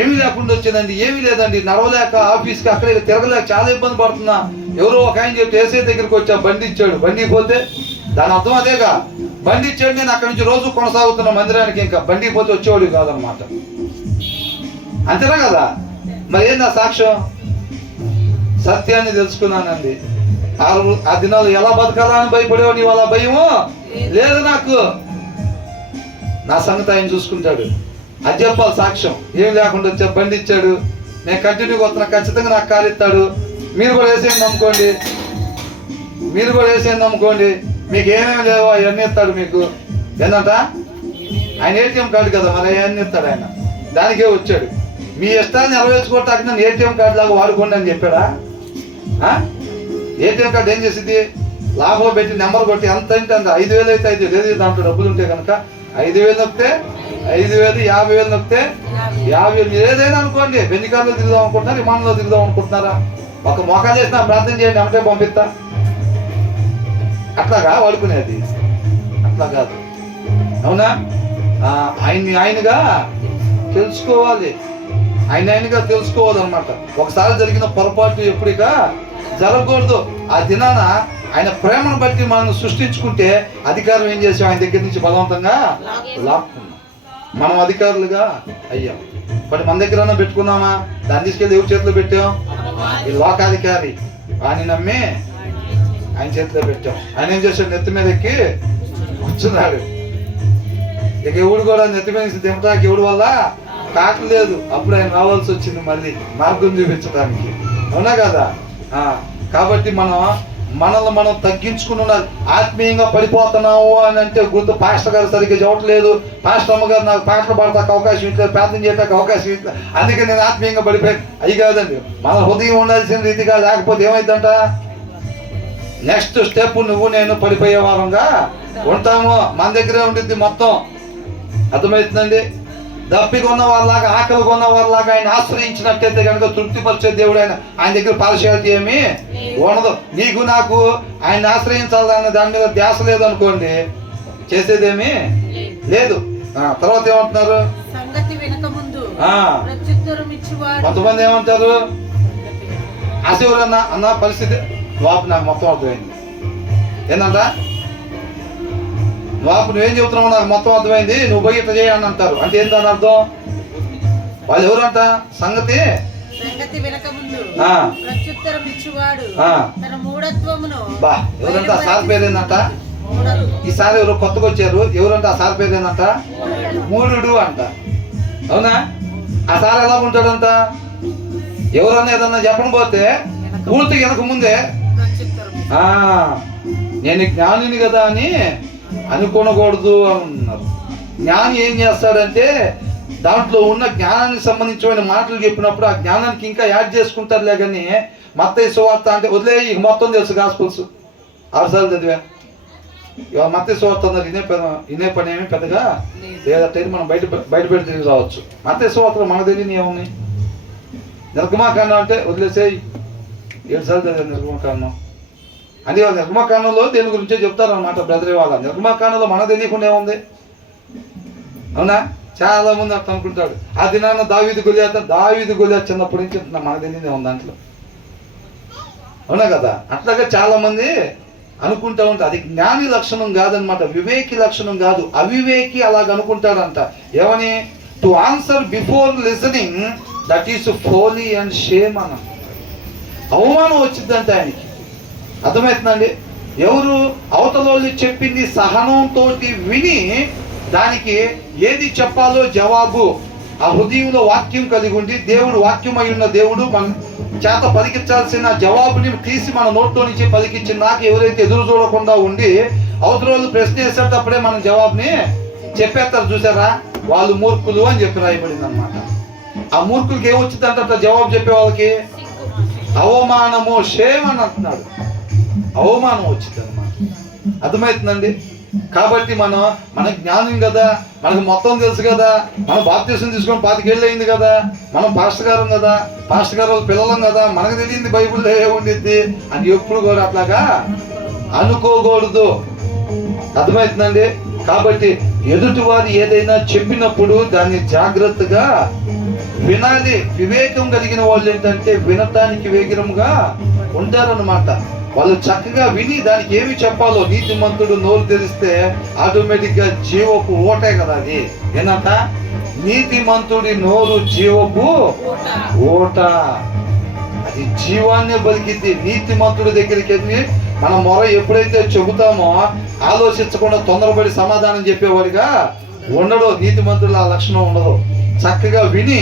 ఏమీ లేకుండా వచ్చిందండి, ఏమీ లేదండి, నడవలేక ఆఫీస్కి అక్కడే తిరగలేక చాలా ఇబ్బంది పడుతున్నా. ఎవరో ఒక ఆయన చెప్తే ఏసీ దగ్గరికి వచ్చా, బండి ఇచ్చాడు. బండి పోతే దాని అర్థం అదేగా, బండి ఇచ్చాడు, నేను అక్కడి నుంచి రోజు కొనసాగుతున్న మందిరానికి, ఇంకా బండి పోతే వచ్చేవాడు కాదనమాట. అంతేనా కదా? మరి ఏంది ఆ సాక్ష్యం? సత్యాన్ని తెలుసుకున్నానండి. ఆ దినాలు ఎలా బతకాలా అని భయపడేవాడు, నీ వాళ్ళ భయము లేదు నాకు. నా సంగతి ఆయన చూసుకుంటాడు. అది చెప్పాలి సాక్ష్యం. ఏం లేకుండా వచ్చా, బండి ఇచ్చాడు, నేను కంటిన్యూగా వస్తున్నా, ఖచ్చితంగా నాకు కాలు ఇస్తాడు. మీరు కూడా వేసేయండి నమ్ముకోండి, మీకు ఏమేమి లేవో అవన్నీ ఇస్తాడు. మీకు ఏంటంట? ఆయన ఏటీఎం కార్డు కదా, మరి అవన్నీ ఇస్తాడు ఆయన. దానికే వచ్చాడు. మీ ఇష్టాన్ని నెరవేర్చుకోవటానికి నన్ను ఏటీఎం కార్డు లాగా వాడుకోండి అని చెప్పాడా? ఏటీఎం కార్డు ఏం చేసింది? లాభంలో పెట్టి నెంబర్ కొట్టి ఎంత అంటే అంత, 5,000 అయితే 5,000 లేదు, దాంట్లో డబ్బులు ఉంటే కనుక 5,000 నొక్కితే 5,000, 50,000 నొక్కితే 50,000. మీరు ఏదైనా అనుకోండి, బెంజికారులో తిరుగుదాం అనుకుంటున్నారా, విమానంలో తిరుగుదాం అనుకుంటున్నారా, ఒక మోకాలు చేసిన ప్రార్థన చేయండి, అమ్మటే పంపిస్తా. అట్లాగా వాడుకునేది, అట్లా కాదు. అవునా? ఆయనగా తెలుసుకోవాలి, ఆయనగా తెలుసుకోవాలన్నమాట. ఒకసారి జరిగిన పొరపాటు ఎప్పుడిక జరగకూడదు. ఆ దినాన ఆయన ప్రేమను బట్టి మనం సృష్టించుకుంటే అధికారం ఏం చేసాం? ఆయన దగ్గర నుంచి బలవంతంగా లాక్కున్నాం. మనం అధికారులుగా అయ్యాం. మరి మన దగ్గర పెట్టుకున్నామా? దాన్ని తీసుకెళ్ళి ఎవరి చేతిలో పెట్టాం? ఈ లోకాధికారి ఆయన నమ్మి ఆయన చేతిలో పెట్టాం. ఆయన ఏం చేశాడు? నెత్తి మీద ఎక్కి కూర్చున్నాడు. ఇక ఎవడు కూడా నెత్తి మీద దింపడానికి ఎవడు వల్ల కాకలేదు. అప్పుడు ఆయన రావాల్సి వచ్చింది మళ్ళీ మార్గం చూపించడానికి. అవునా కదా? కాబట్టి మనల్ని మనం తగ్గించుకుని ఉండాలి. ఆత్మీయంగా పడిపోతున్నాము అని అంటే గుర్తు, పాస్టర్ గారు సరిగ్గా చెప్పట్లేదు, పాస్టర్ అమ్మగారు నాకు పాటలు పాడతాకు అవకాశం ఇట్లేదు, ప్రార్థన చేయడానికి అవకాశం ఇట్లేదు, అందుకే నేను ఆత్మీయంగా పడిపోయాను. అవి కాదండి, మన హృదయం ఉండాల్సిన రీతిగా. లేకపోతే ఏమైందంట? నెక్స్ట్ స్టెప్ నువ్వు నేను పడిపోయే వారంగా ఉంటాము. మన దగ్గరే ఉంటుంది మొత్తం. అర్థమవుతుందండి? దప్పికొన్న వాళ్ళలాగా, ఆకలి కొన్న వాళ్ళలాగా ఆయన ఆశ్రయించినట్టయితే కనుక తృప్తిపరిచే దేవుడు ఆయన దగ్గర పార్షియాలిటీ ఏమి ఉండదు. నీకు నాకు ఆయన ఆశ్రయించాలన్న దాని మీద ధ్యాస లేదు అనుకోండి, చేసేదేమీ లేదు. తర్వాత ఏమంటున్నారు? కొంతమంది ఏమంటారు? ఆశీర్వాదన్న అన్న పరిస్థితి వాపు నాకు మొత్తం అర్థమైంది. ఏంటంట? వాపు నువ్వేం చెబుతున్నావు నాకు మొత్తం అర్థమైంది, నువ్వు పోయి ఇట్లా చేయని అంటారు. అంటే ఏంటని అర్థం? వాళ్ళు ఎవరంట? సంగతి ఎవరంట? సార్ పేరేందంట? ఈసారి ఎవరు కొత్తగా వచ్చారు, ఎవరంట? ఆ సార్ పేరేందంట? మూఢుడు అంట. అవునా? ఆ సార్ ఎలా ఉంటాడంట? ఎవరన్నా ఏదన్నా చెప్పని పోతే పూర్తి వెనక ముందే నేను జ్ఞానిని కదా అని అనుకోనకూడదు అన్నారు. జ్ఞాని ఏం చేస్తాడంటే దాంట్లో ఉన్న జ్ఞానానికి సంబంధించిన మాటలు చెప్పినప్పుడు ఆ జ్ఞానానికి ఇంకా యాడ్ చేసుకుంటారులే. కానీ మత్తయి సువార్త అంటే వదిలే, ఇక మొత్తం తెలుసు గాస్పుల్స్ 6 సార్లు చదివా. ఇవాళ మత్తయి సువార్త అన్నారు, ఇనే పని ఏమి పెద్దగా లేదంటే మనం బయట తిరిగి రావచ్చు. మత్తయి సువార్తలో మన తెలియని ఏముంది? నిర్గమాకాండం అంటే వదిలేసేయి, 7 సార్లు చదివా నిర్గమాకాండం. అని వాళ్ళ నిర్గమాకాండంలో దేని గురించే చెప్తారనమాట బ్రదరే వాళ్ళ. నిర్గమాకాండంలో మన తెలియకుండా ఏముంది? అవునా? చాలా మంది అట్లా అనుకుంటాడు. ఆ దినాన్న దావీదు గొలియాత్ చిన్నప్పటి నుంచి మన తెలియదే ఉంది దాంట్లో. అవునా కదా? అట్లాగా చాలా మంది అనుకుంటా ఉంటారు. అది జ్ఞాని లక్షణం కాదనమాట, వివేకి లక్షణం కాదు, అవివేకి అలాగ అనుకుంటాడంట. ఏమని? To answer before listening, that is Foley and shame అన్న. అవమానం వచ్చిందంట ఆయనకి. అర్థమవుతుందండి? ఎవరు? అవతలోళ్ళు చెప్పింది సహనంతో విని దానికి ఏది చెప్పాలో జవాబు ఆ హృదయంలో వాక్యం కలిగి ఉండి, దేవుడు వాక్యం అయి ఉన్న దేవుడు మన చేత పలికించాల్సిన జవాబుని తీసి మన నోట్లో నుంచి పలికించిన నాకు ఎవరైతే ఎదురు చూడకుండా ఉండి అవతల ప్రశ్న వేసేటప్పుడే మన జవాబుని చెప్పేస్తారు చూసారా, వాళ్ళు మూర్ఖులు అని చెప్పి రాయబడింది అనమాట. ఆ మూర్ఖులకి ఏమొచ్చిందంటే అట్లా జవాబు చెప్పే వాళ్ళకి అవమానము, షేమ్ అని అంటున్నాడు. అవమానం వచ్చింది అనమాట. అర్థమవుతుందండి? కాబట్టి మన జ్ఞానం కదా, మనకు మొత్తం తెలుసు కదా, మనం బాప్తీసం తీసుకొని 25 ఏళ్ళు అయింది కదా, మనం పాస్టర్ గారు కదా, పాస్టర్ గారు వాళ్ళ పిల్లలం కదా, మనకు తెలియంది బైబిల్లో ఏముండిద్ది అని ఎప్పుడు కూడా అట్లాగా అనుకోకూడదు. అర్థమవుతుందండి? కాబట్టి ఎదుటి వారు ఏదైనా చెప్పినప్పుడు దాన్ని జాగ్రత్తగా వినాలి. వివేకం కలిగిన వాళ్ళు ఏంటంటే వినటానికి వేగిరంగా ఉంటారన్నమాట. వాళ్ళు చక్కగా విని దానికి ఏమి చెప్పాలో, నీతిమంతుడు నోరు తెరిస్తే ఆటోమేటిక్గా జీవపు ఓటే కదా అది. ఏంటంట? నీతిమంతుడి నోరు జీవపు ఓట, అది జీవాన్ని బలికిద్ది. నీతిమంతుడి దగ్గరికి వెళ్ళి మన మొర ఎప్పుడైతే చెబుతామో ఆలోచించకుండా తొందరపడి సమాధానం చెప్పేవాడిగా ఉండడు. నీతిమంతుడు ఆ లక్షణం ఉండదు. చక్కగా విని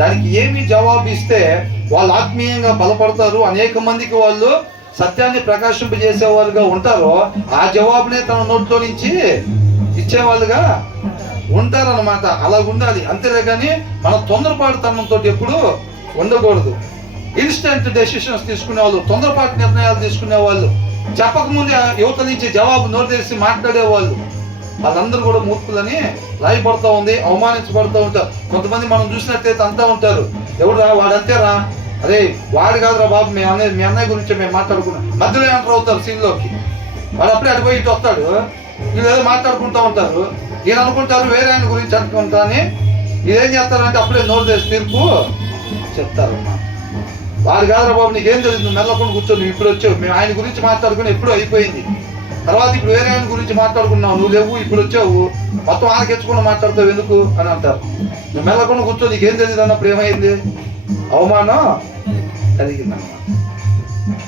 దానికి ఏమి జవాబు ఇస్తే వాళ్ళు ఆత్మీయంగా బలపడతారు. అనేక మందికి వాళ్ళు సత్యాన్ని ప్రకాశింపజేసేవారుగా ఉంటారు. ఆ జవాబునే తన నోట్లో నుంచి ఇచ్చేవాళ్ళుగా ఉంటారన్నమాట. అలా ఉండాలి. అంతేలే కానీ మన తొందరపాటుతనంతో ఎప్పుడు ఉండకూడదు. ఇన్స్టెంట్ డెసిషన్స్ తీసుకునే వాళ్ళు, తొందరపాటు నిర్ణయాలు తీసుకునే వాళ్ళు, చెప్పకముందే యువత నుంచి జవాబు నోరు తెరిచి మాట్లాడేవాళ్ళు, వాళ్ళందరూ కూడా మూర్ఖులని రాయబడుతూ ఉంది, అవమానించబడుతూ ఉంటారు. కొంతమంది మనం చూసినట్టయితే అంతా ఉంటారు, ఎవడురా వాడంతేరా, అరే వాడు కాదురా బాబు, మీ అన్నయ్య గురించి మేము మాట్లాడుకున్నాం, మధ్యలో ఎంటర్ అవుతారు సీన్లోకి. వాడు అప్పుడే అటు పోయి ఇటు వస్తాడు, వీళ్ళు ఏదో మాట్లాడుకుంటూ ఉంటారు. ఈయన అనుకుంటారు వేరే ఆయన గురించి అనుకుంటా అని, ఇదేం చేస్తారంటే అప్పుడే నోరు తెరిచి తీర్పు చెప్తారు. వాడు కాదురా బాబు, నీకేం తెలియదు, నువ్వు మెల్లకుండా కూర్చొని ఇప్పుడు వచ్చావు, మేము ఆయన గురించి మాట్లాడుకుని ఎప్పుడూ అయిపోయింది, తర్వాత ఇప్పుడు వేరే ఆయన గురించి మాట్లాడుకున్నావు, నువ్వు లేవు ఇప్పుడు వచ్చావు, మొత్తం ఆనకెచ్చుకుండా మాట్లాడతావు ఎందుకు అని అంటారు. నువ్వు మెల్లకుండా కూర్చో, నీకేం తెలియదు అన్నప్పుడు ఏమైంది? అవమానం కలిగిందన్నమాట.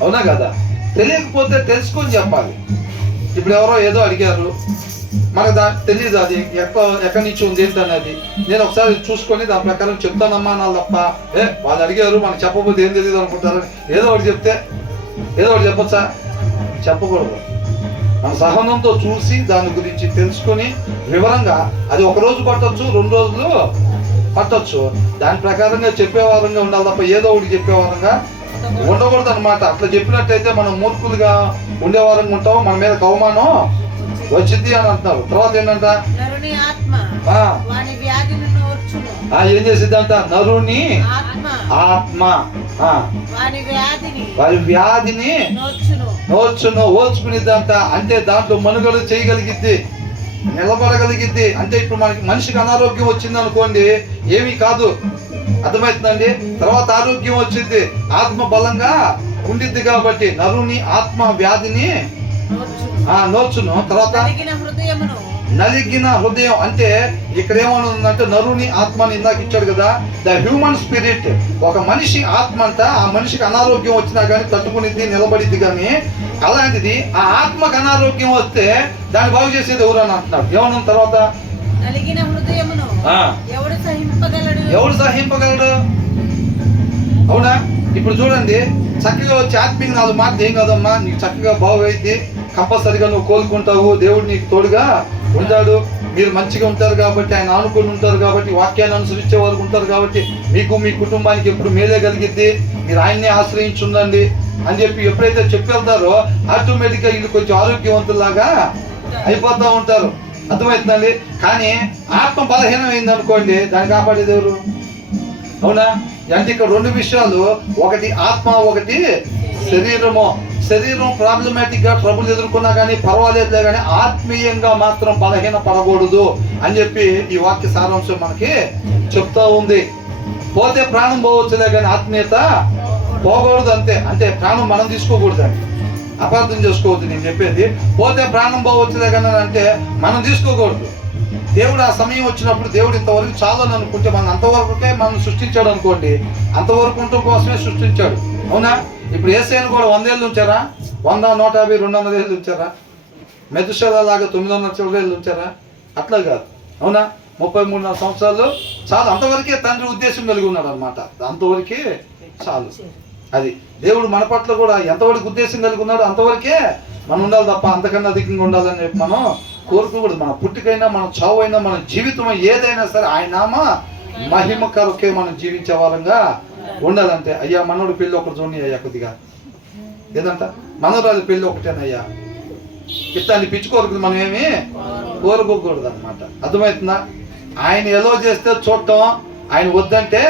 అవునా కదా? తెలియకపోతే తెలుసుకొని చెప్పాలి. ఇప్పుడు ఎవరో ఏదో అడిగారు, మనకు తెలియదు అది ఎక్కడి నుంచి ఉంది ఏంటనేది. నేను ఒకసారి చూసుకొని దాని ప్రకారం చెప్తానమ్మా అనాలి తప్ప, వాళ్ళు అడిగారు మనకు చెప్పబోతే ఏం తెలియదు అనుకుంటారని ఏదో ఒకటి చెప్తే ఏదో ఒకటి చెప్పొచ్చా? చెప్పకూడదు. మన సహనంతో చూసి దాని గురించి తెలుసుకొని వివరంగా, అది 1 రోజు పట్టొచ్చు, 2 రోజులు పట్టొచ్చు, దాని ప్రకారంగా చెప్పేవారంగా ఉండాలి తప్ప ఏదో ఒకటి చెప్పేవారంగా ఉండకూడదు అనమాట. అట్లా చెప్పినట్టయితే మనం మూర్ఖులుగా ఉండేవారంగా ఉంటాం, మన మీద అవమానం వచ్చింది అని అంటున్నారు. తర్వాత ఏంటంట? ఏం చేసిద్దంట? నరుని ఆత్మ వారి వ్యాధిని ఓర్చుకునిద్దంట. అంటే దాంట్లో మనుగడ చేయగలిగిద్ది, నిలబడగలిగిద్ది. అంటే ఇప్పుడు మనకి మనిషికి అనారోగ్యం వచ్చింది అనుకోండి, ఏమీ కాదు, అర్థమవుతుందండి. తర్వాత ఆరోగ్యం వచ్చింది, ఆత్మ బలంగా ఉండిద్ది. కాబట్టి నరుని ఆత్మ వ్యాధిని నోచును. తర్వాత నలిగిన హృదయం, అంటే ఇక్కడ ఏమనుందంటే నరుని ఆత్మని ఇందాక ఇచ్చాడు కదా, ద హ్యూమన్ స్పిరిట్. ఒక మనిషి ఆత్మ అంట, ఆ మనిషికి అనారోగ్యం వచ్చినా కానీ తట్టుకునిద్ది, నిలబడిద్ది. కానీ అలాంటిది ఆ ఆత్మకు అనారోగ్యం వస్తే దాన్ని బాగు చేసేది ఎవరని అంటున్నాడు. ఏమన్నా తర్వాత ఎవడు సహింపగలడు? అవునా? ఇప్పుడు చూడండి, చక్కగా వచ్చి ఆత్మీయ 4 మాటలు ఏం కాదమ్మా, నీకు చక్కగా బాగైద్ది, కంపల్సరిగా నువ్వు కోలుకుంటావు, దేవుడు నీకు తోడుగా ఉంటాడు, మీరు మంచిగా ఉంటారు కాబట్టి, ఆయన ఆనుకొని ఉంటారు కాబట్టి, వాక్యాన్ని అనుసరించే వాళ్ళు ఉంటారు కాబట్టి మీకు మీ కుటుంబానికి ఎప్పుడు మేలే కలిగిద్ది, మీరు ఆయన్నే ఆశ్రయించుండండి అని చెప్పి ఎప్పుడైతే చెప్పెళ్తారో ఆటోమేటిక్గా వీళ్ళు కొంచెం ఆరోగ్యవంతుల్లాగా అయిపోతూ ఉంటారు. అర్థమవుతుందండి. కానీ ఆత్మ బలహీనమైంది అనుకోండి, దాన్ని కాపాడేది ఎవరు? అవునా? అంటే ఇక్కడ 2 విషయాలు, ఒకటి ఆత్మ, ఒకటి శరీరము. శరీరం ప్రాబ్లమాటిక్ గా ట్రబుల్ ఎదుర్కొన్నా కానీ పర్వాలేదులే, కానీ ఆత్మీయంగా మాత్రం బలహీన పడకూడదు అని చెప్పి ఈ వాక్య సారాంశం మనకి చెప్తా ఉంది. పోతే ప్రాణం పోవచ్చులే కానీ ఆత్మీయత పోకూడదు. అంతే. అంటే ప్రాణం మనం తీసుకోకూడదు అని అపార్థం చేసుకోవద్దు. నేను చెప్పేది పోతే ప్రాణం పోవచ్చులే కానీ అంటే మనం తీసుకోకూడదు. దేవుడు ఆ సమయం వచ్చినప్పుడు, దేవుడు ఇంతవరకు చాలని అనుకుంటే మనం అంతవరకే మనం సృష్టించాడు అనుకోండి, అంతవరకు ఉండటం కోసమే సృష్టించాడు. అవునా? ఇప్పుడు యేసయ్యను కూడా 100 ఏళ్ళు ఉంచారా? 100, 150, 200 ఏళ్ళు ఉంచారా? మెతుషెల లాగా 900 ఏళ్ళు ఉంచారా? అట్లా కాదు. అవునా? 33 సంవత్సరాలు చాలు. అంతవరకే తండ్రి ఉద్దేశం కలిగి ఉన్నాడు అనమాట. అంతవరకే చాలు. అది దేవుడు మన పట్ల కూడా ఎంతవరకు ఉద్దేశం కలిగి ఉన్నాడు అంతవరకే మనం ఉండాలి తప్ప అంతకన్నా అధికంగా ఉండాలని చెప్పి మనం కోరుకోకూడదు. మన పుట్టికైనా, మన చావు అయినా, మన జీవితం ఏదైనా సరే ఆయన నామ మహిమ కొరకే మనం జీవించే వారంగా ఉండాలంటే. అయ్యా మనోడు పెళ్ళి ఒకటి చూడండి అయ్యా, కొద్దిగా ఏదంట మనోరాజు పెళ్ళి ఒకటేనయ్యా, ఇట్లాంటి పిచ్చి కోరికలు మనం ఏమి కోరుకోకూడదు అనమాట. అర్థమవుతుందా? ఆయన ఎలా చేస్తే చూడటం, ఆయన వద్దంటే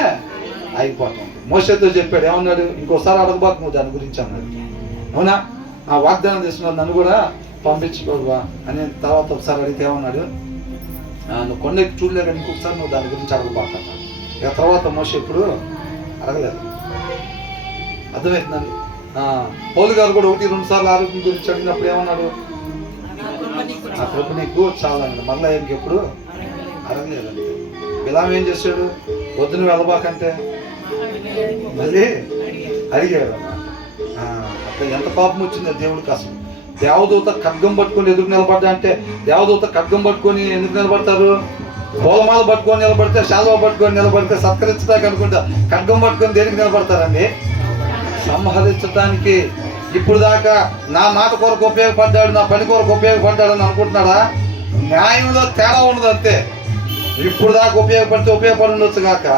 అయిపోతాం. మోషేతో చెప్పాడు, ఏమన్నాడు? ఇంకోసారి అడగబాకు నువ్వు దాని గురించి అన్నాడు. అవునా? ఆ వాగ్దానం తీసుకున్నాడు, నన్ను కూడా పంపించుకోవా అని. తర్వాత ఒకసారి అడిగితే ఏమన్నాడు? నువ్వు కొండ చూడలే కానీ ఇంకొకసారి నువ్వు దాని గురించి అడగబాక. ఇక తర్వాత మోషే ఎప్పుడు అడగలేదు. అర్థమవుతుందండి? పౌలు గారు కూడా 1-2 సార్లు ఆరోగ్యం గురించి అడిగినప్పుడు ఏమన్నాడు? ఆ కృప నీకు చాలండి. మళ్ళీ ఇంకెప్పుడు అడగలేదండి. బిలాం ఏం చేశాడు? వద్దు నువ్వు వెళ్ళబాకంటే మళ్ళీ అడిగాడు అన్నమాట. అక్కడ ఎంత కోపం వచ్చిందో దేవుడికి అసలు. దేవదూత ఖడ్గం పట్టుకొని ఎదురు నిలబడ్డా అంటే, దేవదూత ఖడ్గం పట్టుకొని ఎందుకు నిలబడతారు? పూలమాల పట్టుకొని నిలబడితే, శాలువ పట్టుకొని నిలబడితే సత్కరించడానికి అనుకుంటా. ఖడ్గం పట్టుకొని దేనికి నిలబడతారండి? సంహరించడానికి. ఇప్పుడు దాకా నా మాట కొరకు ఉపయోగపడ్డాడు, నా పని కొరకు ఉపయోగపడ్డాడు అని అనుకుంటున్నాడా? న్యాయంలో తేడా ఉండదు అంతే. ఇప్పుడు దాకా ఉపయోగపడి ఉండొచ్చు కాక,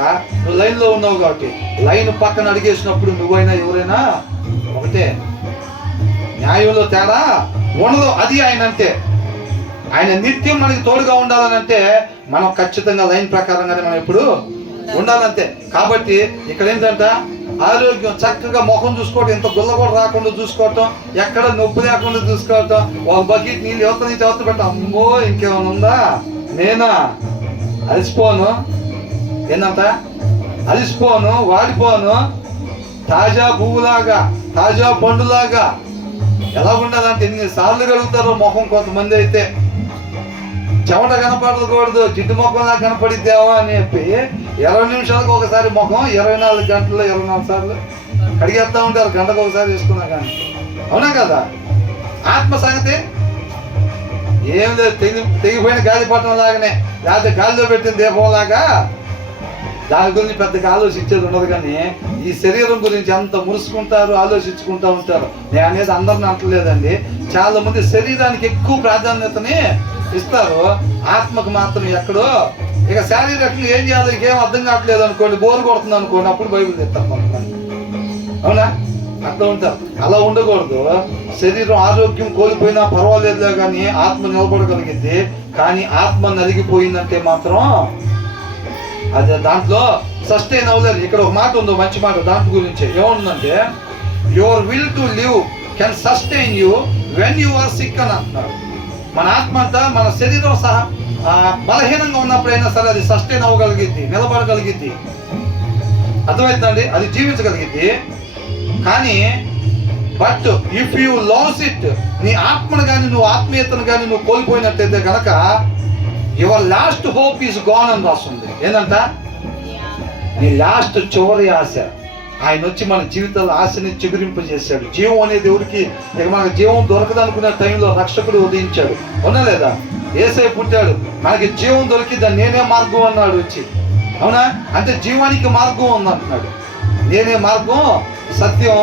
నువ్వు లైన్లో ఉన్నావు కాబట్టి లైన్ పక్కన అడిగేసినప్పుడు నువ్వైనా ఎవరైనా ఒకటే. న్యాయంలో తేడా ఉండదు. అది ఆయన అంటే. ఆయన నిత్యం మనకి తోడుగా ఉండాలనంటే మనం ఖచ్చితంగా లైన్ ప్రకారంగానే మనం ఎప్పుడు ఉండాలంతే. కాబట్టి ఇక్కడ ఏంటంటే ఆరోగ్యం, చక్కగా ముఖం చూసుకోవటం, ఎంత గుల్ల కూడా రాకుండా చూసుకోవటం, ఎక్కడ నొప్పి లేకుండా చూసుకోవటం. ఒక బకెట్ నీళ్ళు ఎవరి నుంచి ఎవరి పెట్ట, అమ్మో ఇంకేమైనా ఉందా, నేనా అలసిపోను, ఏందంట అలసిపోను, వాడిపోను, తాజా పువ్వులాగా, తాజా పండులాగా. ఎలా ఉండాలంటే ఎన్నిసార్లు కడుగుతారో ముఖం కొంతమంది అయితే. చెమట కనపడకూడదు, జిడ్డు ముఖంలా కనపడిద్దావా అని చెప్పి 20 నిమిషాలకు ఒకసారి ముఖం 24 గంటల్లో 24 సార్లు కడిగేస్తా ఉంటారు, గంటకు ఒకసారి వేసుకున్నా కానీ. అవునా కదా? ఆత్మ సంగతి ఏం లేదు. తెగిపోయిన గాలిపటం లాగానే, లేకపోతే గాలిలో పెట్టిన దీపం లాగా. దాని గురించి పెద్దగా ఆలోచించేది ఉండదు. కానీ ఈ శరీరం గురించి ఎంత మురుసుకుంటారు, ఆలోచించుకుంటూ ఉంటారు. నేను అనేది అందరిని అంటలేదండి. చాలా మంది శరీరానికి ఎక్కువ ప్రాధాన్యతని ఇస్తారు, ఆత్మకు మాత్రం ఎక్కడో. ఇక శారీరకంగా ఏం చేయాలో ఇంకేం అర్థం కావట్లేదు అనుకోండి, బోరు కొడుతుంది అనుకోండి, అప్పుడు బైబిల్ తెస్తారు కొంతమంది. అవునా? అట్లా ఉంటారు. అలా ఉండకూడదు. శరీరం ఆరోగ్యం కోల్పోయినా పర్వాలేదులే కానీ ఆత్మ నిలబడగలిగింది. కానీ ఆత్మ నలిగిపోయిందంటే మాత్రం అది దాంట్లో సస్టైన్ అవ్వలేదు. ఇక్కడ ఒక మాట ఉందో, మంచి మాట దాంట్ గురించి. ఏముందంటే, your will to live can sustain you when you are sick అని అంటున్నారు. మన ఆత్మ అంతా, మన శరీరం సహా బలహీనంగా ఉన్నప్పుడైనా సరే అది సస్టైన్ అవ్వగలిగిద్ది, నిలబడగలిగిద్ది. అర్థమవుతుందండి? అది జీవించగలిగిద్ది. కానీ but if you lose it, నీ ఆత్మను కానీ నువ్వు ఆత్మీయతను కానీ నువ్వు కోల్పోయినట్టయితే కనుక your last hope is gone అని రాస్తుంది. ఏంటంట? నీ లాస్ట్ చివరి ఆశ. ఆయన వచ్చి మన జీవితాల్లో ఆశని చిగురింపజేశాడు. జీవం అనేది ఎవరికి, ఇక మనకు జీవం దొరకదు అనుకునే టైంలో రక్షకుడు ఉదయించాడు. అవునా లేదా? యేసయ్య పుట్టాడు, మనకి జీవం దొరికిద్దని నేనే మార్గం అన్నాడు వచ్చి. అవునా? అంటే జీవానికి మార్గం ఉందంటున్నాడు. నేనే మార్గం, సత్యం,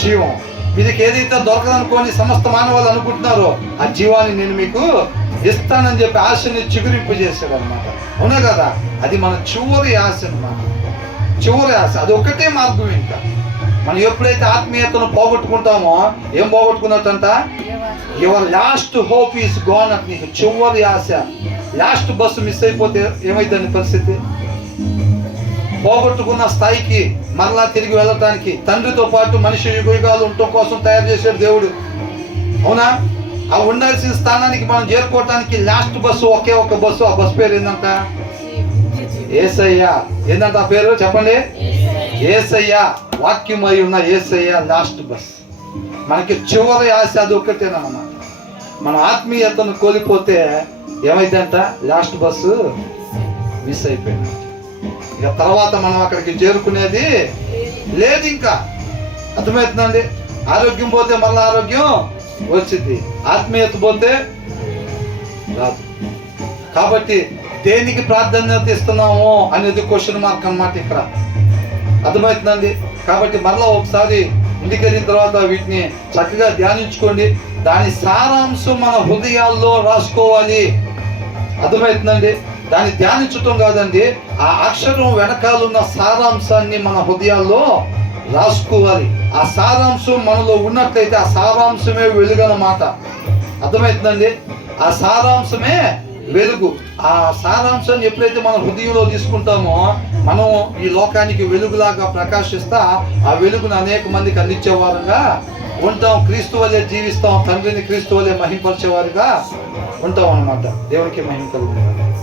జీవం. మీకు ఏదైతే దొరకదనుకోని సమస్త మానవాళ్ళు అనుకుంటున్నారో ఆ జీవాన్ని నేను మీకు ఇస్తానని చెప్పి ఆశని చిగురింపజేశాడు అనమాట. అవునా కదా? అది మన చివరి ఆశ అనమాట. చివరి ఆశ, అది ఒకటే మార్గం. ఇంకా మనం ఎప్పుడైతే ఆత్మీయతను పోగొట్టుకుంటామో, ఏం పోగొట్టుకున్నట్టంట? Your last hope is gone at. నీకు చివరి ఆశ, లాస్ట్ బస్సు మిస్ అయిపోతే ఏమైందని పరిస్థితి? పోగొట్టుకున్న స్థాయికి మరలా తిరిగి వెళ్ళటానికి తండ్రితో పాటు మనిషి యుగాలు ఉండటం కోసం తయారు చేశాడు దేవుడు. అవునా? ఆ ఉండాల్సిన స్థానానికి మనం చేరుకోవటానికి లాస్ట్ బస్సు ఒకే ఒక బస్సు. ఆ బస్సు పేరు ఏంటంట? యేసయ్య. ఏంటంట ఆ పేరు? చెప్పండి. యేసయ్య. వాక్యమై ఉన్న యేసయ్య లాస్ట్ బస్. మనకి చివరి ఆశ అది ఒక్కటేనన్నమాట. మన ఆత్మీయతను కోల్పోతే ఏమైందంట? లాస్ట్ బస్సు మిస్ అయిపోయింది. ఇక తర్వాత మనం అక్కడికి చేరుకునేది లేదు ఇంకా. అర్థమవుతుందండి? ఆరోగ్యం పోతే మళ్ళీ ఆరోగ్యం వచ్చింది, ఆత్మీయత పోతే రాదు. కాబట్టి దేనికి ప్రాధాన్యత ఇస్తున్నాము అనేది క్వశ్చన్ మార్క్ అన్నమాట ఇక్కడ. అర్థమవుతుందండి? కాబట్టి మరలా ఒకసారి ఇంటికి వెళ్ళిన తర్వాత వీటిని చక్కగా ధ్యానించుకోండి. దాని సారాంశం మన హృదయాల్లో రాసుకోవాలి. అర్థమవుతుందండి? దాన్ని ధ్యానించటం కాదండి, ఆ అక్షరం వెనకాలన్న సారాంశాన్ని మన హృదయాల్లో రాసుకోవాలి. ఆ సారాంశం మనలో ఉన్నట్లయితే ఆ సారాంశమే వెలుగన్నమాట. అర్థమవుతుందండి? ఆ సారాంశమే వెలుగు. ఆ సారాంశాన్ని ఎప్పుడైతే మనం హృదయంలో తీసుకుంటామో మనం ఈ లోకానికి వెలుగులాగా ప్రకాశిస్తా ఆ వెలుగును అనేక మందికి అందించేవారుగా ఉంటాం. క్రీస్తు వలె జీవిస్తాం, తండ్రిని క్రీస్తు వలె మహింపరిచేవారుగా ఉంటాం అన్నమాట. దేవునికి మహిమ కలుగుతుంది.